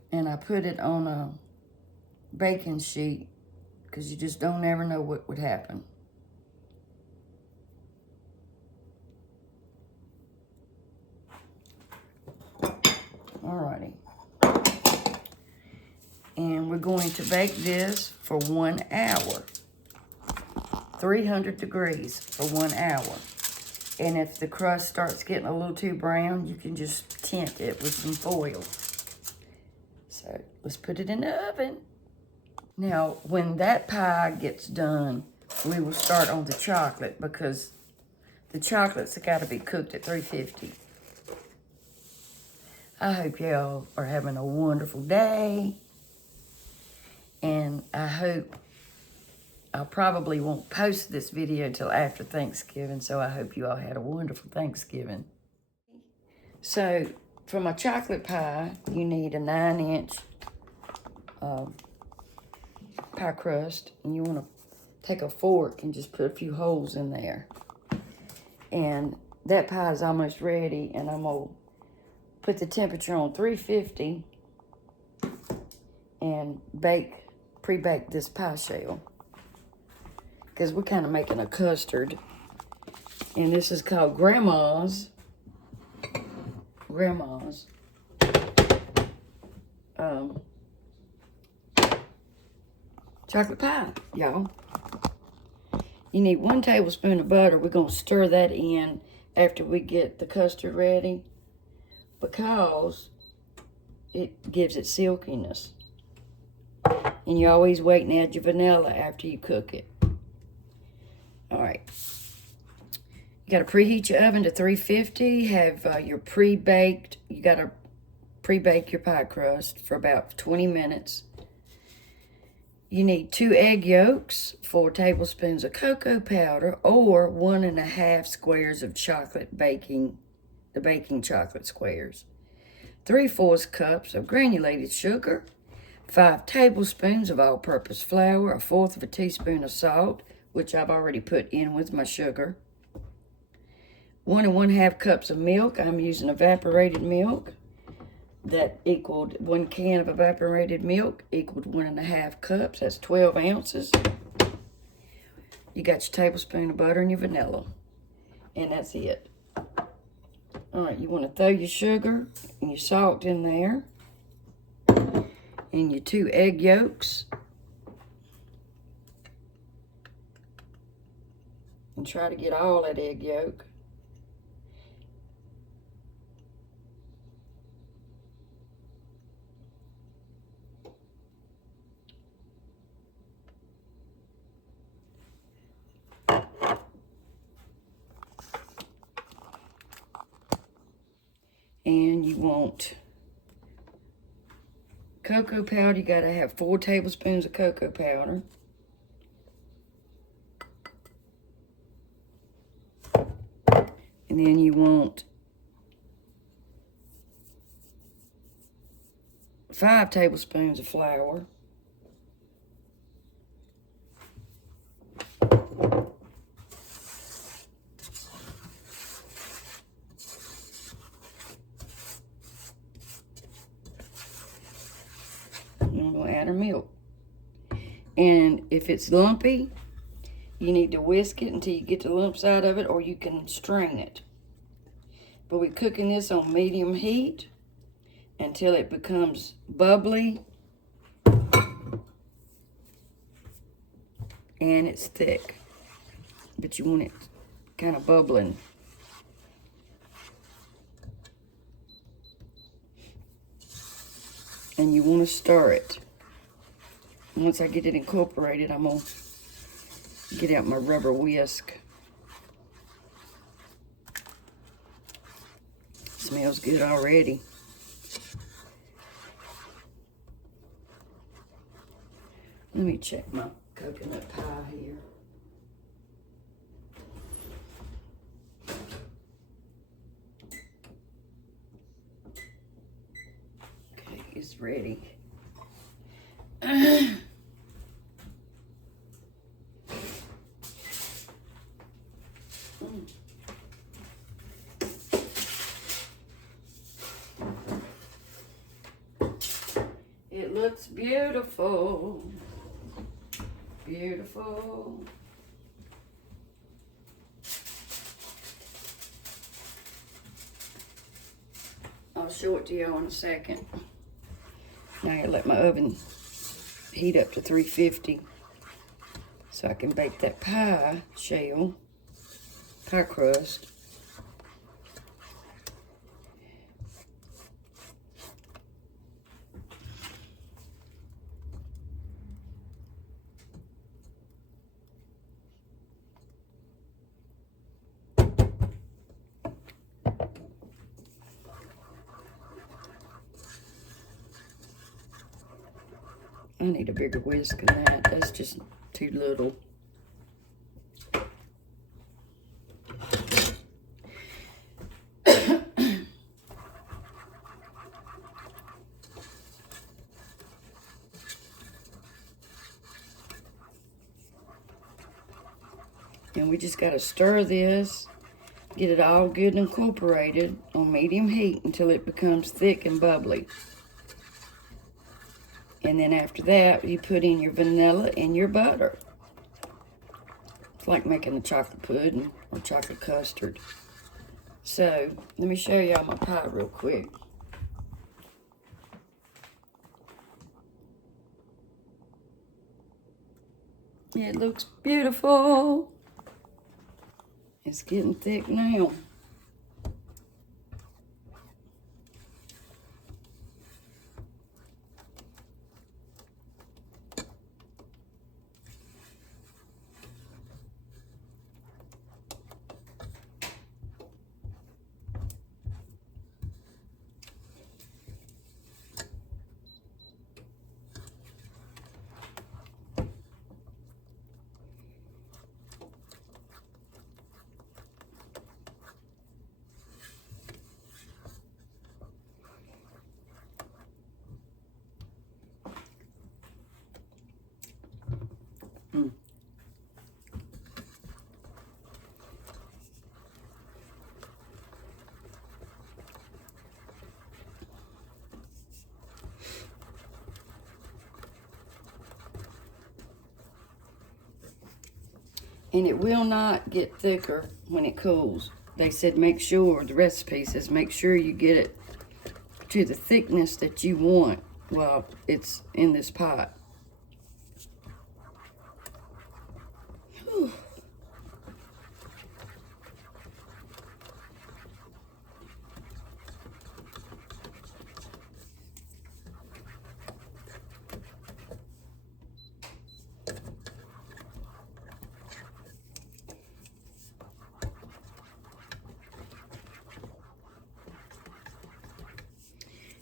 And I put it on a baking sheet because you just don't ever know what would happen. Alrighty. And we're going to bake this for 1 hour. 300 degrees for 1 hour. And if the crust starts getting a little too brown, you can just tint it with some foil. So let's put it in the oven. Now, when that pie gets done, we will start on the chocolate because the chocolates have got to be cooked at 350. I hope y'all are having a wonderful day. And I hope I probably won't post this video until after Thanksgiving, so I hope you all had a wonderful Thanksgiving. So, for my chocolate pie, you need a 9-inch pie crust, and you want to take a fork and just put a few holes in there. And that pie is almost ready, and I'm going to put the temperature on 350 and pre-bake this pie shell. Because we're kind of making a custard. And this is called Grandma's chocolate pie, y'all. You need 1 tablespoon of butter. We're going to stir that in after we get the custard ready because it gives it silkiness. And you always wait and add your vanilla after you cook it. All right. You got to preheat your oven to 350. Have your pre-baked. You got to pre-bake your pie crust for about 20 minutes. You need 2 egg yolks, 4 tablespoons of cocoa powder, or 1½ squares of the baking chocolate squares. 3/4 cups of granulated sugar, 5 tablespoons of all-purpose flour, 1/4 teaspoon of salt, which I've already put in with my sugar. 1 1/2 cups of milk. I'm using evaporated milk. That equaled 1 can of evaporated milk equaled 1½ cups. That's 12 ounces. You got your tablespoon of butter and your vanilla. And that's it. All right, you want to throw your sugar and your salt in there. And your 2 egg yolks. And try to get all that egg yolk. And you want Cocoa powder, you gotta have 4 tablespoons of cocoa powder. And then you want 5 tablespoons of flour. And we'll add our milk. And if it's lumpy, you need to whisk it until you get the lumps out of it, or you can strain it. But we're cooking this on medium heat until it becomes bubbly and it's thick. But you want it kind of bubbling. And you want to stir it. Once I get it incorporated, I'm going to get out my rubber whisk. Smells good already. Let me check my coconut pie here. Okay, it's ready. It looks beautiful. Beautiful. I'll show it to y'all in a second. Now I let my oven heat up to 350 so I can bake that pie shell, pie crust. I need a bigger whisk than that. That's just too little. And we just got to stir this, get it all good and incorporated on medium heat until it becomes thick and bubbly. And then after that, you put in your vanilla and your butter. It's like making a chocolate pudding or chocolate custard. So, let me show y'all my pie real quick. It looks beautiful. It's getting thick now. And it will not get thicker when it cools. They said make sure, the recipe says make sure you get it to the thickness that you want while it's in this pot. Whew.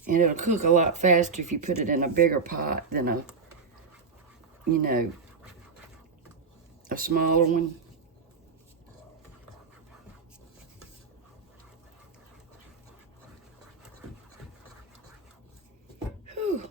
And it'll cook a lot faster if you put it in a bigger pot than a, you know, a smaller one. Whew.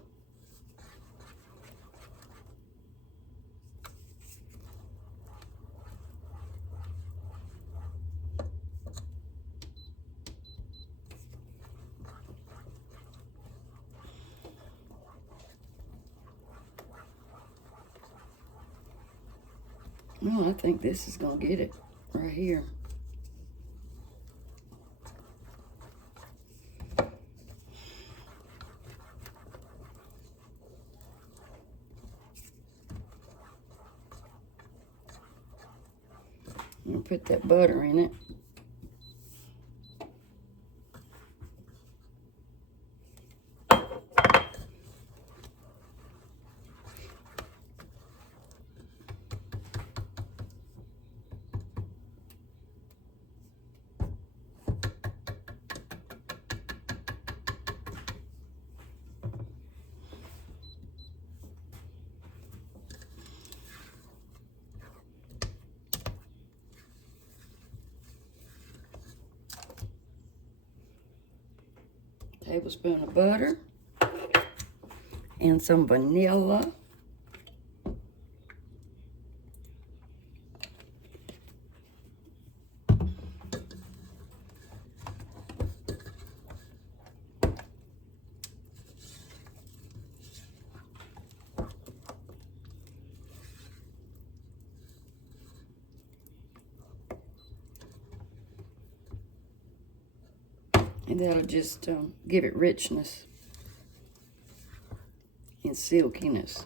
Well, I think this is gonna get it right here. I'm gonna put that butter in it. Tablespoon of butter and some vanilla. And that'll just give it richness and silkiness.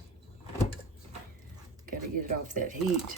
Got to get it off that heat.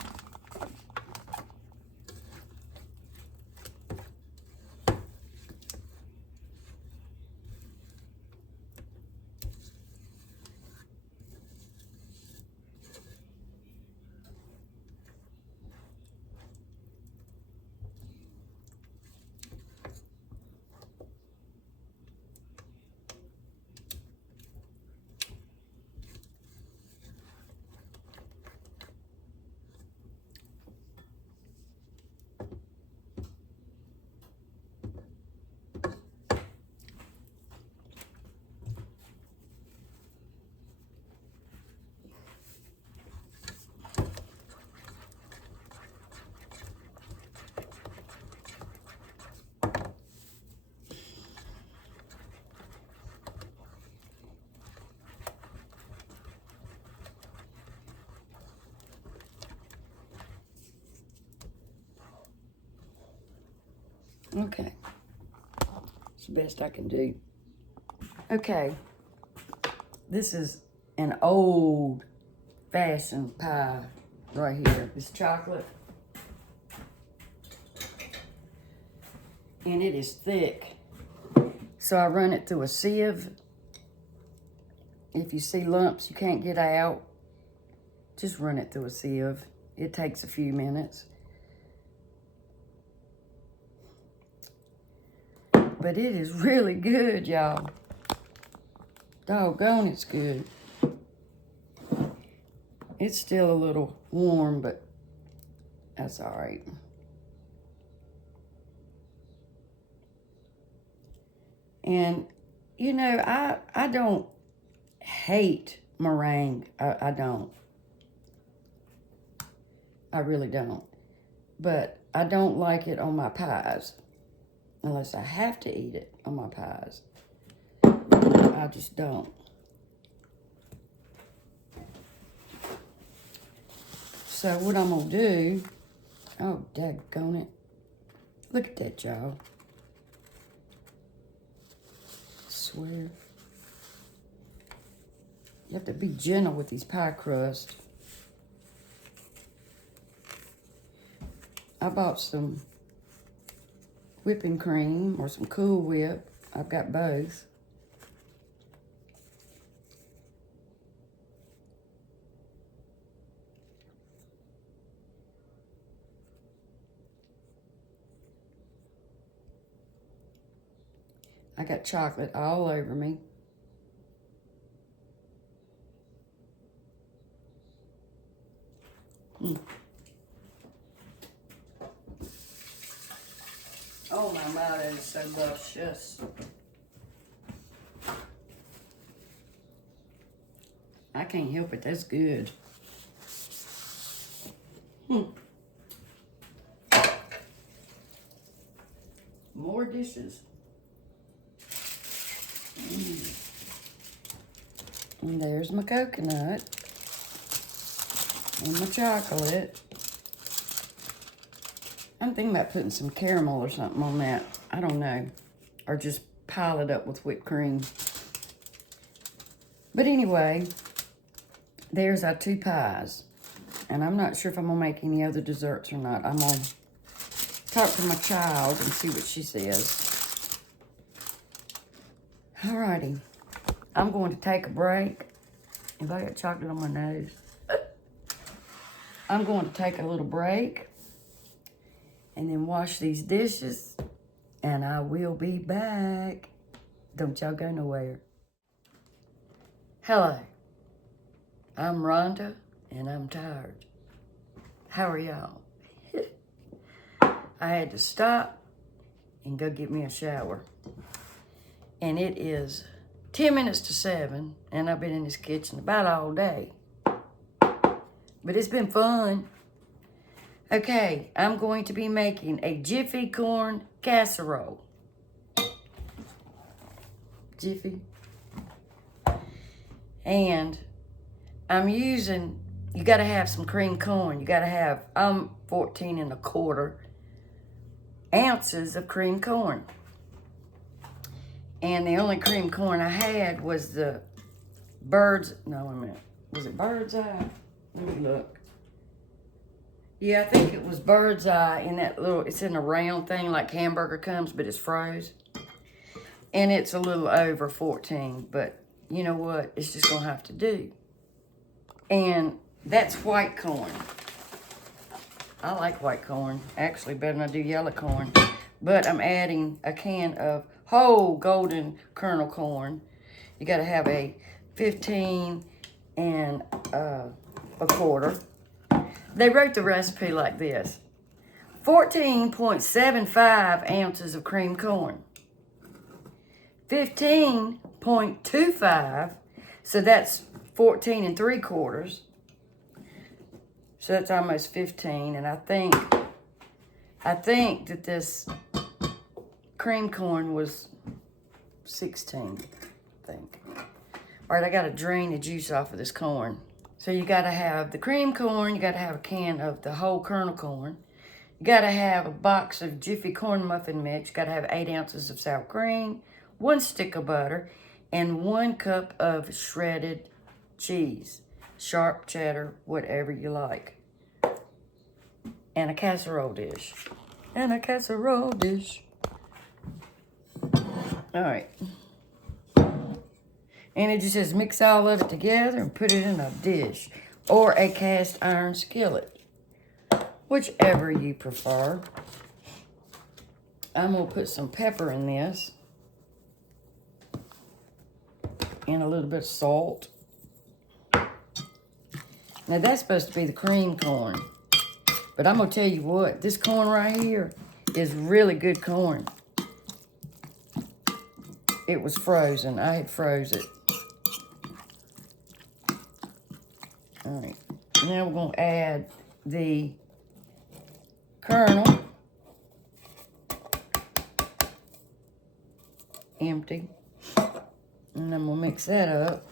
Okay, it's the best I can do. Okay, this is an old-fashioned pie right here. It's chocolate, and it is thick. So I run it through a sieve. If you see lumps you can't get out, just run it through a sieve. It takes a few minutes. But it is really good, y'all. Doggone, it's good. It's still a little warm, but that's all right. And, you know, I don't hate meringue. I don't. I really don't. But I don't like it on my pies. Unless I have to eat it on my pies. I just don't. So what I'm gonna do, oh daggone it. Look at that, y'all. I swear. You have to be gentle with these pie crusts. I bought some whipping cream or some Cool Whip. I've got both. I got chocolate all over me. Oh my, that is so luscious. I can't help it, that's good. More dishes. And there's my coconut. And my chocolate. I'm thinking about putting some caramel or something on that. I don't know. Or just pile it up with whipped cream. But anyway, there's our 2 pies. And I'm not sure if I'm going to make any other desserts or not. I'm going to talk to my child and see what she says. Alrighty. I'm going to take a break. If I got chocolate on my nose. I'm going to take a little break. And then wash these dishes. And I will be back. Don't y'all go nowhere. Hello. I'm Rhonda. And I'm tired. How are y'all? I had to stop and go get me a shower. And it is 10 minutes to 7, and I've been in this kitchen about all day. But it's been fun. Okay, I'm going to be making a Jiffy corn casserole. Jiffy. And I'm using, you gotta have some cream corn. You gotta have, 14 1/4 ounces of cream corn. And the only cream corn I had was the Birds, no, wait a minute. Was it Bird's Eye? Let me look. Yeah, I think it was Bird's Eye in that little, it's in a round thing like hamburger comes, but it's froze. And it's a little over 14, but you know what? It's just gonna have to do. And that's white corn. I like white corn, actually better than I do yellow corn. But I'm adding a can of whole golden kernel corn. You gotta have a 15 1/4. They wrote the recipe like this. 14.75 ounces of cream corn. 15.25, so that's 14 3/4. So that's almost 15, and I think that this cream corn was 16, I think. All right, I gotta drain the juice off of this corn. So you gotta have the cream corn, you gotta have a can of the whole kernel corn, you gotta have a box of Jiffy corn muffin mix, you gotta have 8 ounces of sour cream, 1 stick of butter, and 1 cup of shredded cheese, sharp cheddar, whatever you like. And a casserole dish. And a casserole dish. All right. And it just says mix all of it together and put it in a dish or a cast iron skillet, whichever you prefer. I'm gonna put some pepper in this and a little bit of salt. Now that's supposed to be the cream corn, but I'm gonna tell you what, this corn right here is really good corn. It was frozen. I had froze it. All right, now we're gonna add the kernel, empty, and I'm gonna mix that up.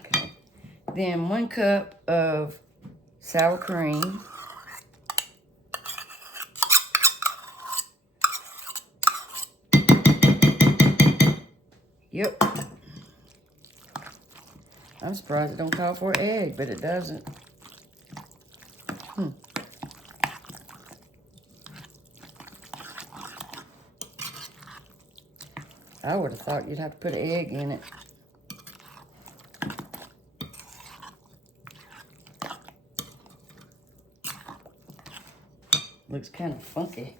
Okay, then 1 cup of sour cream. Yep. I'm surprised it don't call for an egg, but it doesn't. I would have thought you'd have to put an egg in it. Looks kind of funky.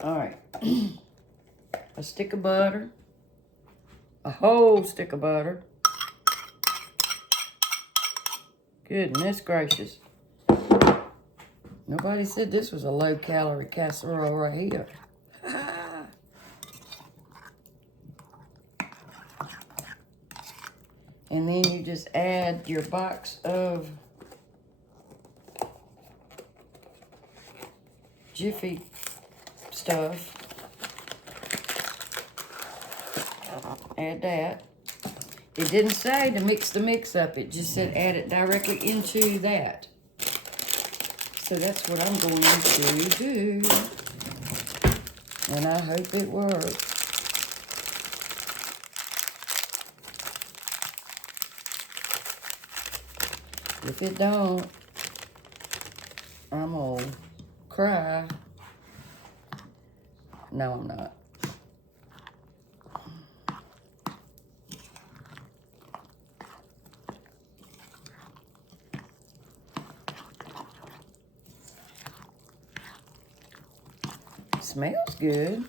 All right. A stick of butter. A whole stick of butter. Goodness gracious. Nobody said this was a low-calorie casserole right here. And then you just add your box of Jiffy stuff. Add that. It didn't say to mix the mix up. It just said add it directly into that. So that's what I'm going to do. And I hope it works. If it don't, I'm gonna cry. No, I'm not. Smells good.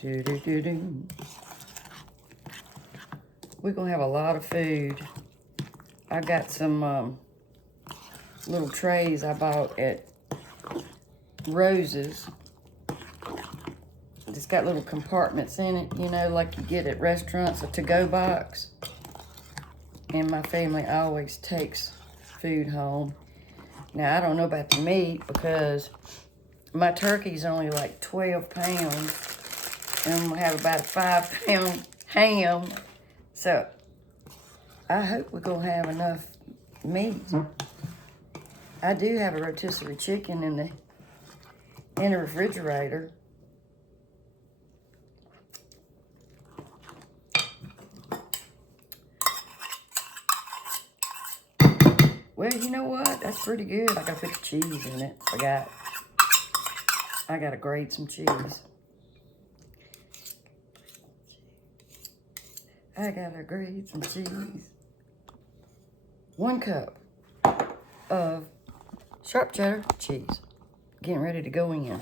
Do-do-do-do. We're gonna have a lot of food. I got some little trays I bought at Rose's. It's got little compartments in it, you know, like you get at restaurants, a to-go box. And my family always takes food home. Now, I don't know about the meat because my turkey's only like 12 pounds. And I'm gonna have about a 5-pound ham. So, I hope we're gonna have enough meat. I do have a rotisserie chicken in the refrigerator. Well, you know what? That's pretty good. I gotta put the cheese in it. I gotta grate some cheese. I gotta grate some cheese. 1 cup of sharp cheddar cheese. Getting ready to go in.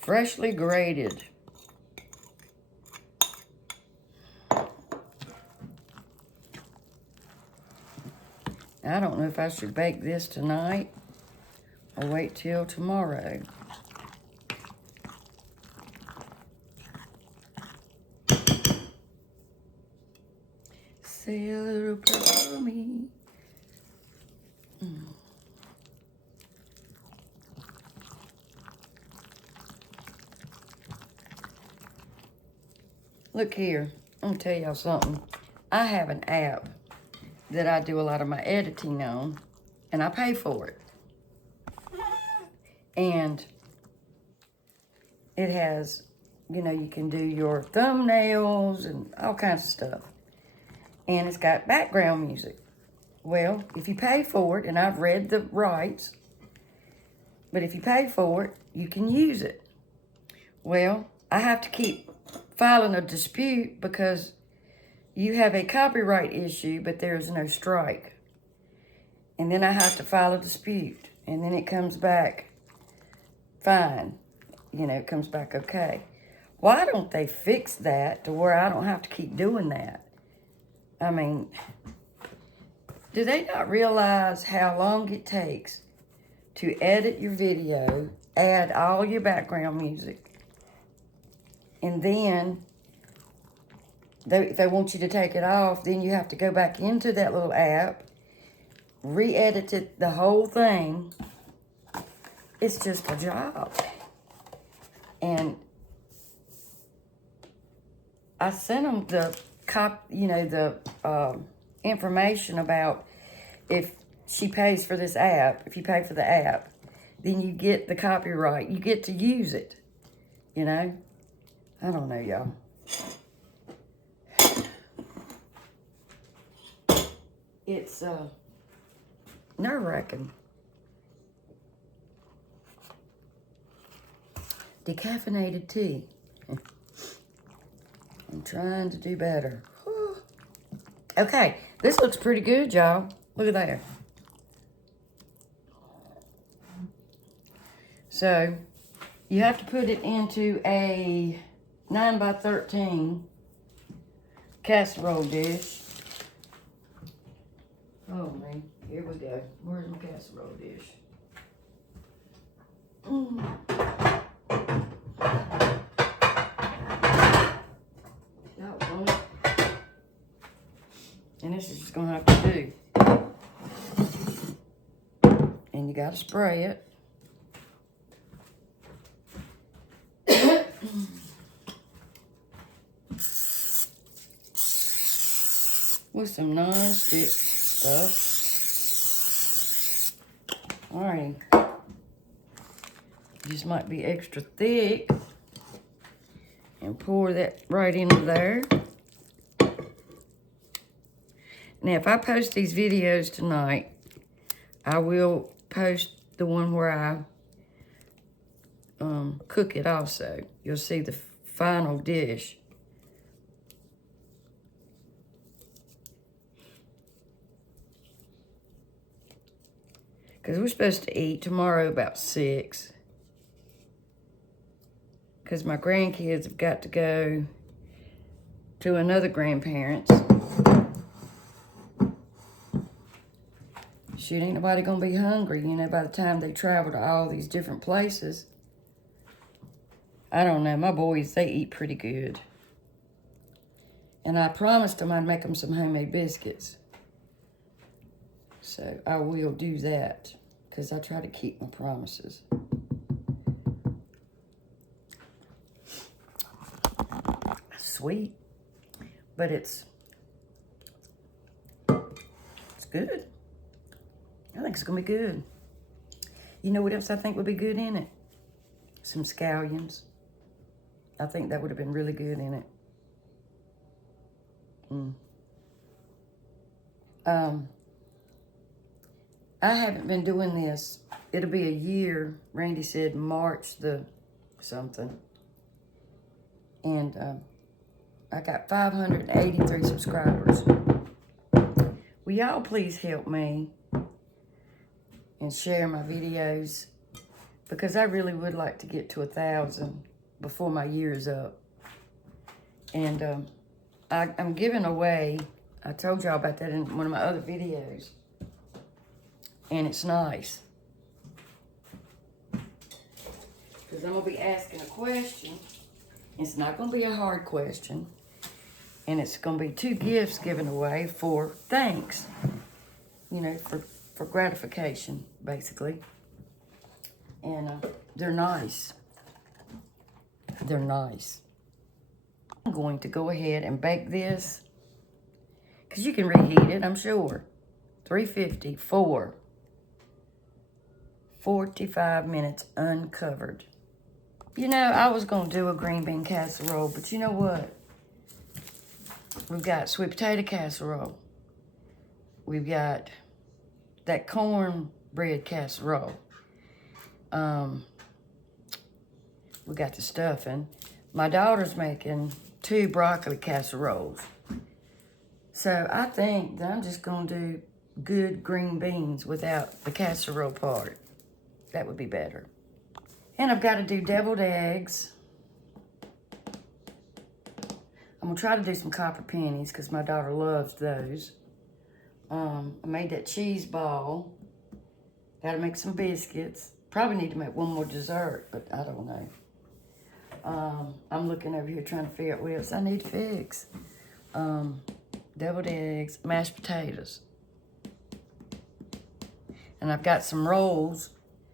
Freshly grated. I don't know if I should bake this tonight or wait till tomorrow. Say a little prayer for me. Look here, I'm gonna tell y'all something. I have an app that I do a lot of my editing on, and I pay for it. And it has, you know, you can do your thumbnails and all kinds of stuff. And it's got background music. Well, if you pay for it, and I've read the rights, but if you pay for it, you can use it. Well, I have to keep filing a dispute because you have a copyright issue, but there's no strike. And then I have to file a dispute. And then it comes back fine. You know, it comes back okay. Why don't they fix that to where I don't have to keep doing that? I mean, do they not realize how long it takes to edit your video, add all your background music, and then if they want you to take it off, then you have to go back into that little app, re-edit it, the whole thing. It's just a job. And I sent them the information about if she pays for this app, if you pay for the app, then you get the copyright. You get to use it, you know? I don't know, y'all. It's nerve-wracking. Decaffeinated tea. I'm trying to do better. Whew. Okay, this looks pretty good, y'all. Look at that. So, you have to put it into a 9 by 13 casserole dish. Oh, man. Here we go. Where's my casserole dish? And this is just gonna have to do. And you gotta spray it. With some non-stick stuff. Alrighty. This might be extra thick. And pour that right into there. Now, if I post these videos tonight, I will post the one where I cook it also. You'll see the final dish. Because we're supposed to eat tomorrow about 6. Because my grandkids have got to go to another grandparent's. Shoot, ain't nobody gonna be hungry, you know, by the time they travel to all these different places. I don't know, my boys, they eat pretty good. And I promised them I'd make them some homemade biscuits. So I will do that, because I try to keep my promises. Sweet, but it's good. I think it's gonna be good. You know what else I think would be good in it? Some scallions. I think that would have been really good in it. I haven't been doing this. It'll be a year. Randy said March the something. And I got 583 subscribers. Will y'all please help me and share my videos? Because I really would like to get to 1,000 before my year is up. And I'm giving away, I told y'all about that in one of my other videos. And it's nice. Because I'm going to be asking a question. It's not going to be a hard question. And it's going to be 2 gifts given away for thanks. You know, for gratification, basically. And they're nice. They're nice. I'm going to go ahead and bake this. Because you can reheat it, I'm sure. 350 for 45 minutes uncovered. You know, I was going to do a green bean casserole, but you know what? We've got sweet potato casserole. We've got that cornbread casserole. We got the stuffing. My daughter's making 2 broccoli casseroles. So I think that I'm just going to do good green beans without the casserole part. That would be better. And I've got to do deviled eggs. I'm going to try to do some copper pennies because my daughter loves those. I made that cheese ball. Got to make some biscuits. Probably need to make one more dessert, but I don't know. I'm looking over here trying to figure out what else I need to fix. Deviled eggs, mashed potatoes. And I've got some rolls,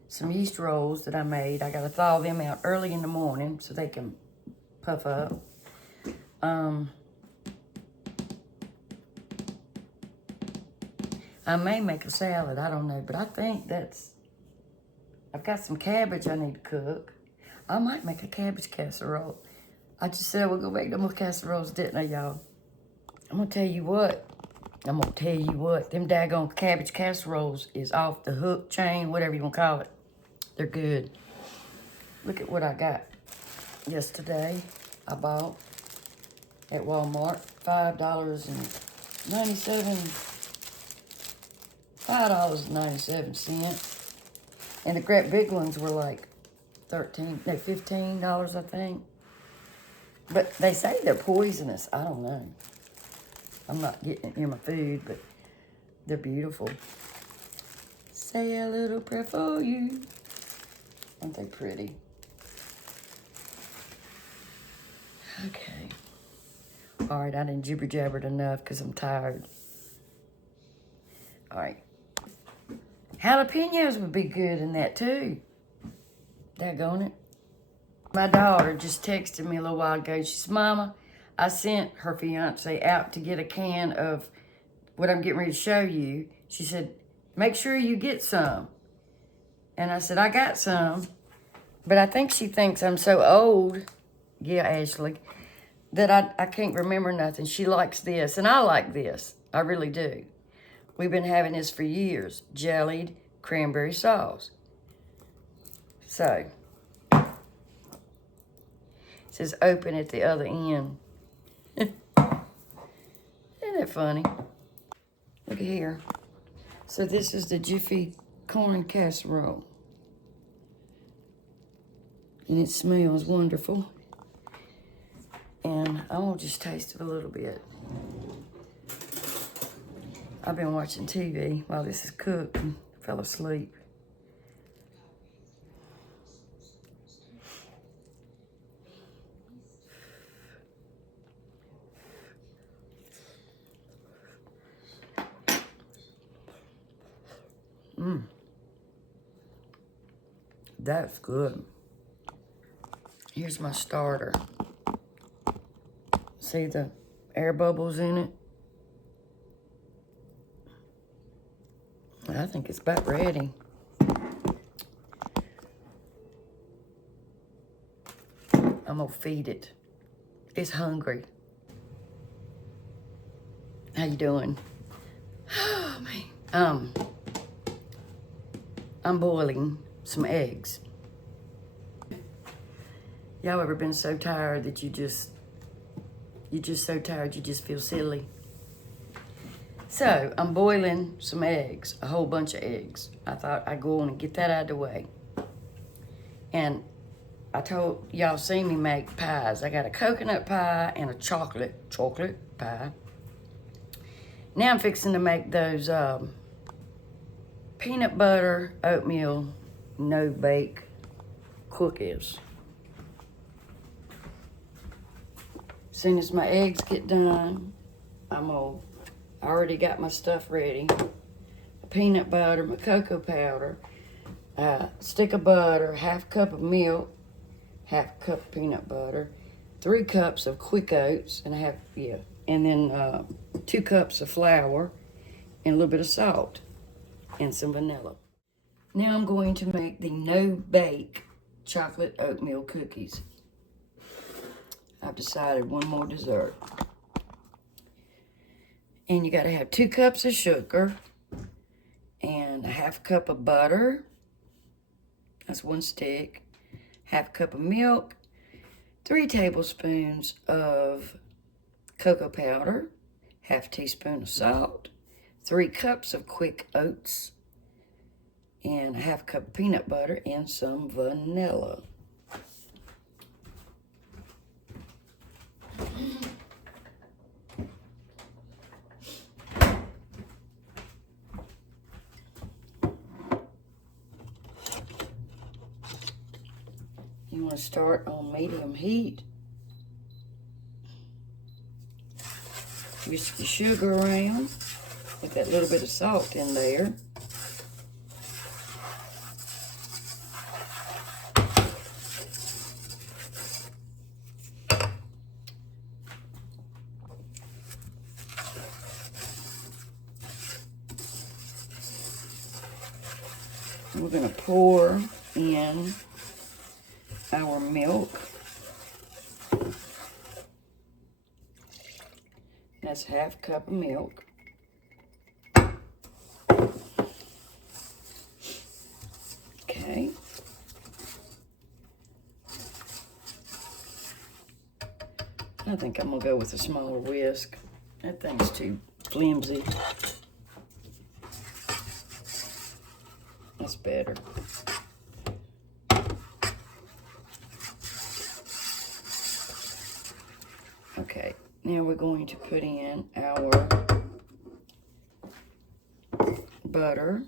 some yeast rolls that I made. I got to thaw them out early in the morning so they can puff up. I may make a salad, I don't know, but I think that's, I've got some cabbage I need to cook. I might make a cabbage casserole. I just said we'll go make them little casseroles, didn't I, y'all? I'm gonna tell you what. Them daggone cabbage casseroles is off the hook, chain, whatever you wanna call it. They're good. Look at what I got yesterday. I bought at Walmart. $5.97. And the great big ones were like $15, I think. But they say they're poisonous. I don't know. I'm not getting it in my food, but they're beautiful. Say a little prayer for you. Aren't they pretty? Okay. All right, I didn't jibber-jabbered enough because I'm tired. All right. Jalapenos would be good in that too. Daggone it. My daughter just texted me a little while ago. She said, Mama, I sent her fiance out to get a can of what I'm getting ready to show you. She said, make sure you get some. And I said, I got some. But I think she thinks I'm so old, yeah, Ashley, that I can't remember nothing. She likes this, and I like this. I really do. We've been having this for years. Jellied cranberry sauce. So, it says open at the other end. Isn't that funny? Look at here. So this is the Jiffy corn casserole. And it smells wonderful. And I'm gonna just taste it a little bit. I've been watching TV while this is cooked and fell asleep. That's good. Here's my starter. See the air bubbles in it? I think it's about ready. I'm gonna feed it. It's hungry. How you doing? Oh, man. I'm boiling some eggs. Y'all ever been so tired that you're just so tired you just feel silly? So, I'm boiling some eggs, a whole bunch of eggs. I thought I'd go on and get that out of the way. And I told y'all seen me make pies. I got a coconut pie and a chocolate pie. Now I'm fixing to make those peanut butter oatmeal no-bake cookies. As soon as my eggs get done, I already got my stuff ready. Peanut butter, my cocoa powder, stick of butter, half cup of milk, half cup of peanut butter, 3 cups of quick oats, and and then 2 cups of flour, and a little bit of salt, and some vanilla. Now I'm going to make the no-bake chocolate oatmeal cookies. I've decided one more dessert. And you gotta have 2 cups of sugar and a half cup of butter. That's 1 stick. Half cup of milk, 3 tablespoons of cocoa powder, half teaspoon of salt, 3 cups of quick oats, and a half cup of peanut butter and some vanilla. You want to start on medium heat. Whisk your sugar around with that little bit of salt in there. We're going to pour in our milk. That's half cup of milk. Okay. I think I'm gonna go with a smaller whisk. That thing's too flimsy. That's better. Okay, now we're going to put in our butter.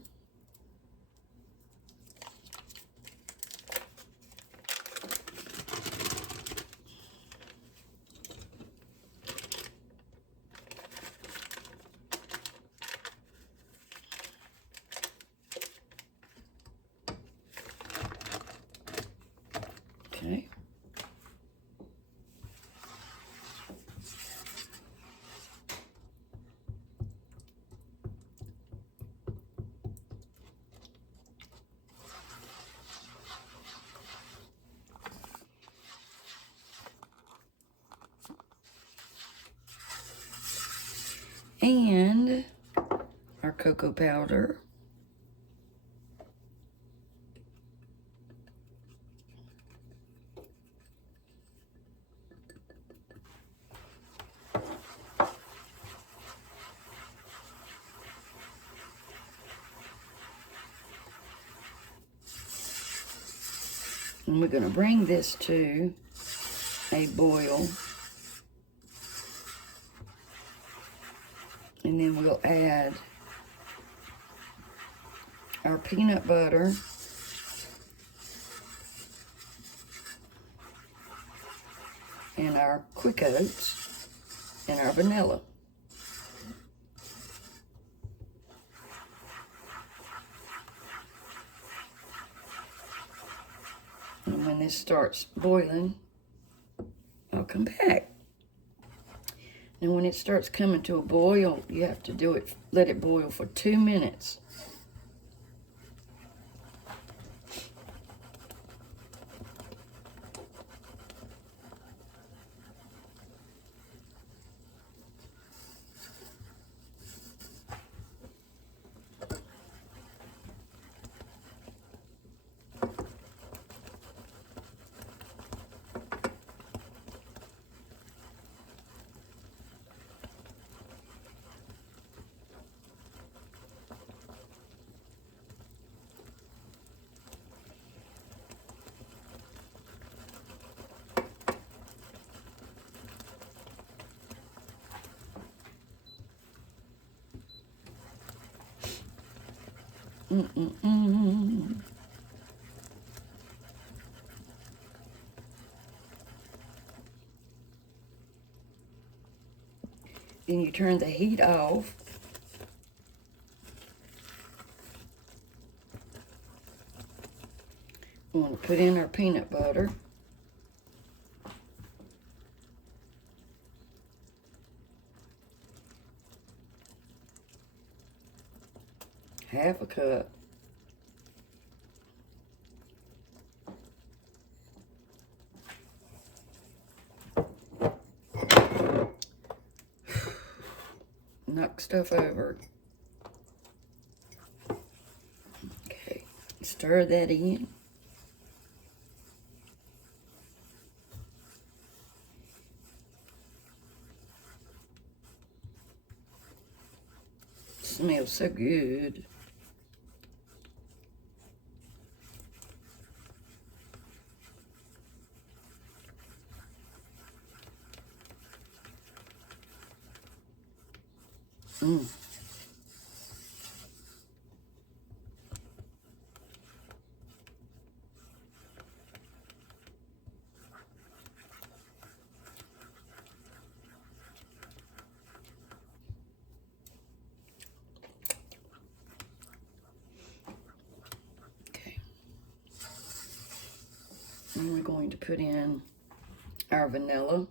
Okay. And our cocoa powder. And we're going to bring this to a boil. And then we'll add our peanut butter and our quick oats and our vanilla. And when this starts boiling, I'll come back. And when it starts coming to a boil, you have to do it, let it boil for 2 minutes. Then you turn the heat off. We want to put in our peanut butter. Half a cup. Knock stuff over. Okay, stir that in. Smells so good. Mm. Okay. And we're going to put in our vanilla.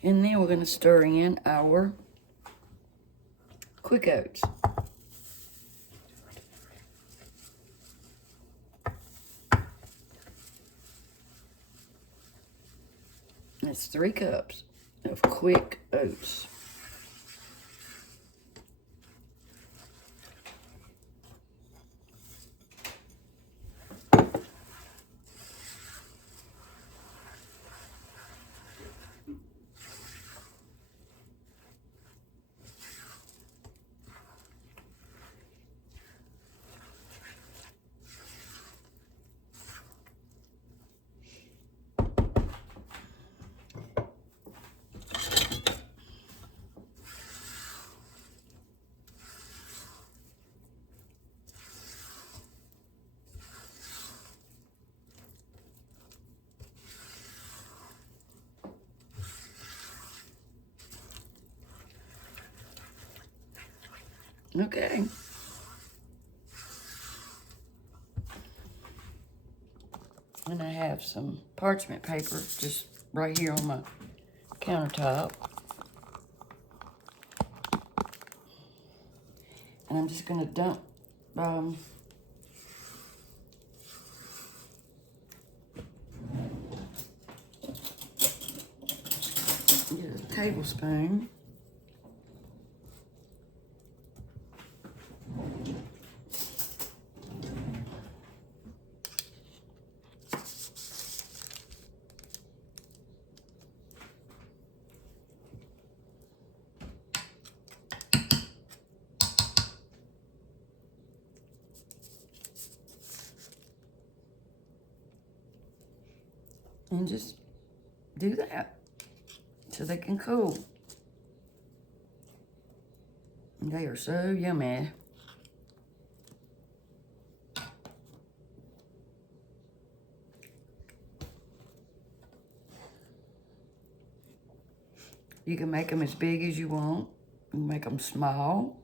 And then we're going to stir in our quick oats. That's 3 cups of quick oats. Okay. And I have some parchment paper just right here on my countertop. And I'm just gonna dump get a tablespoon. And just do that so they can cool. And they are so yummy. You can make them as big as you want. You can make them small.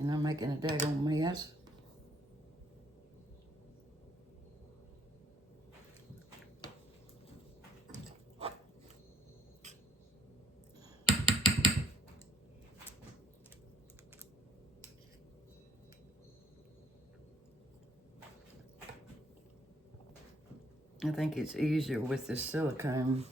And I'm making a daggone mess. I think it's easier with this silicone.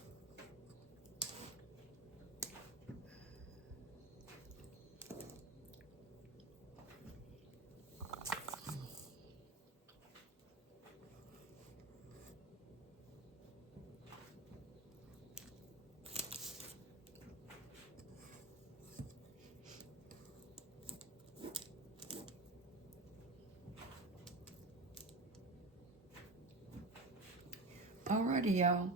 Alrighty, y'all.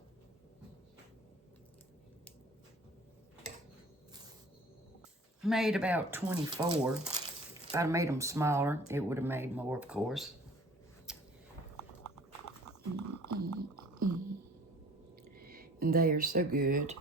Made about 24. If I'd have made them smaller, it would have made more, of course. And they are so good.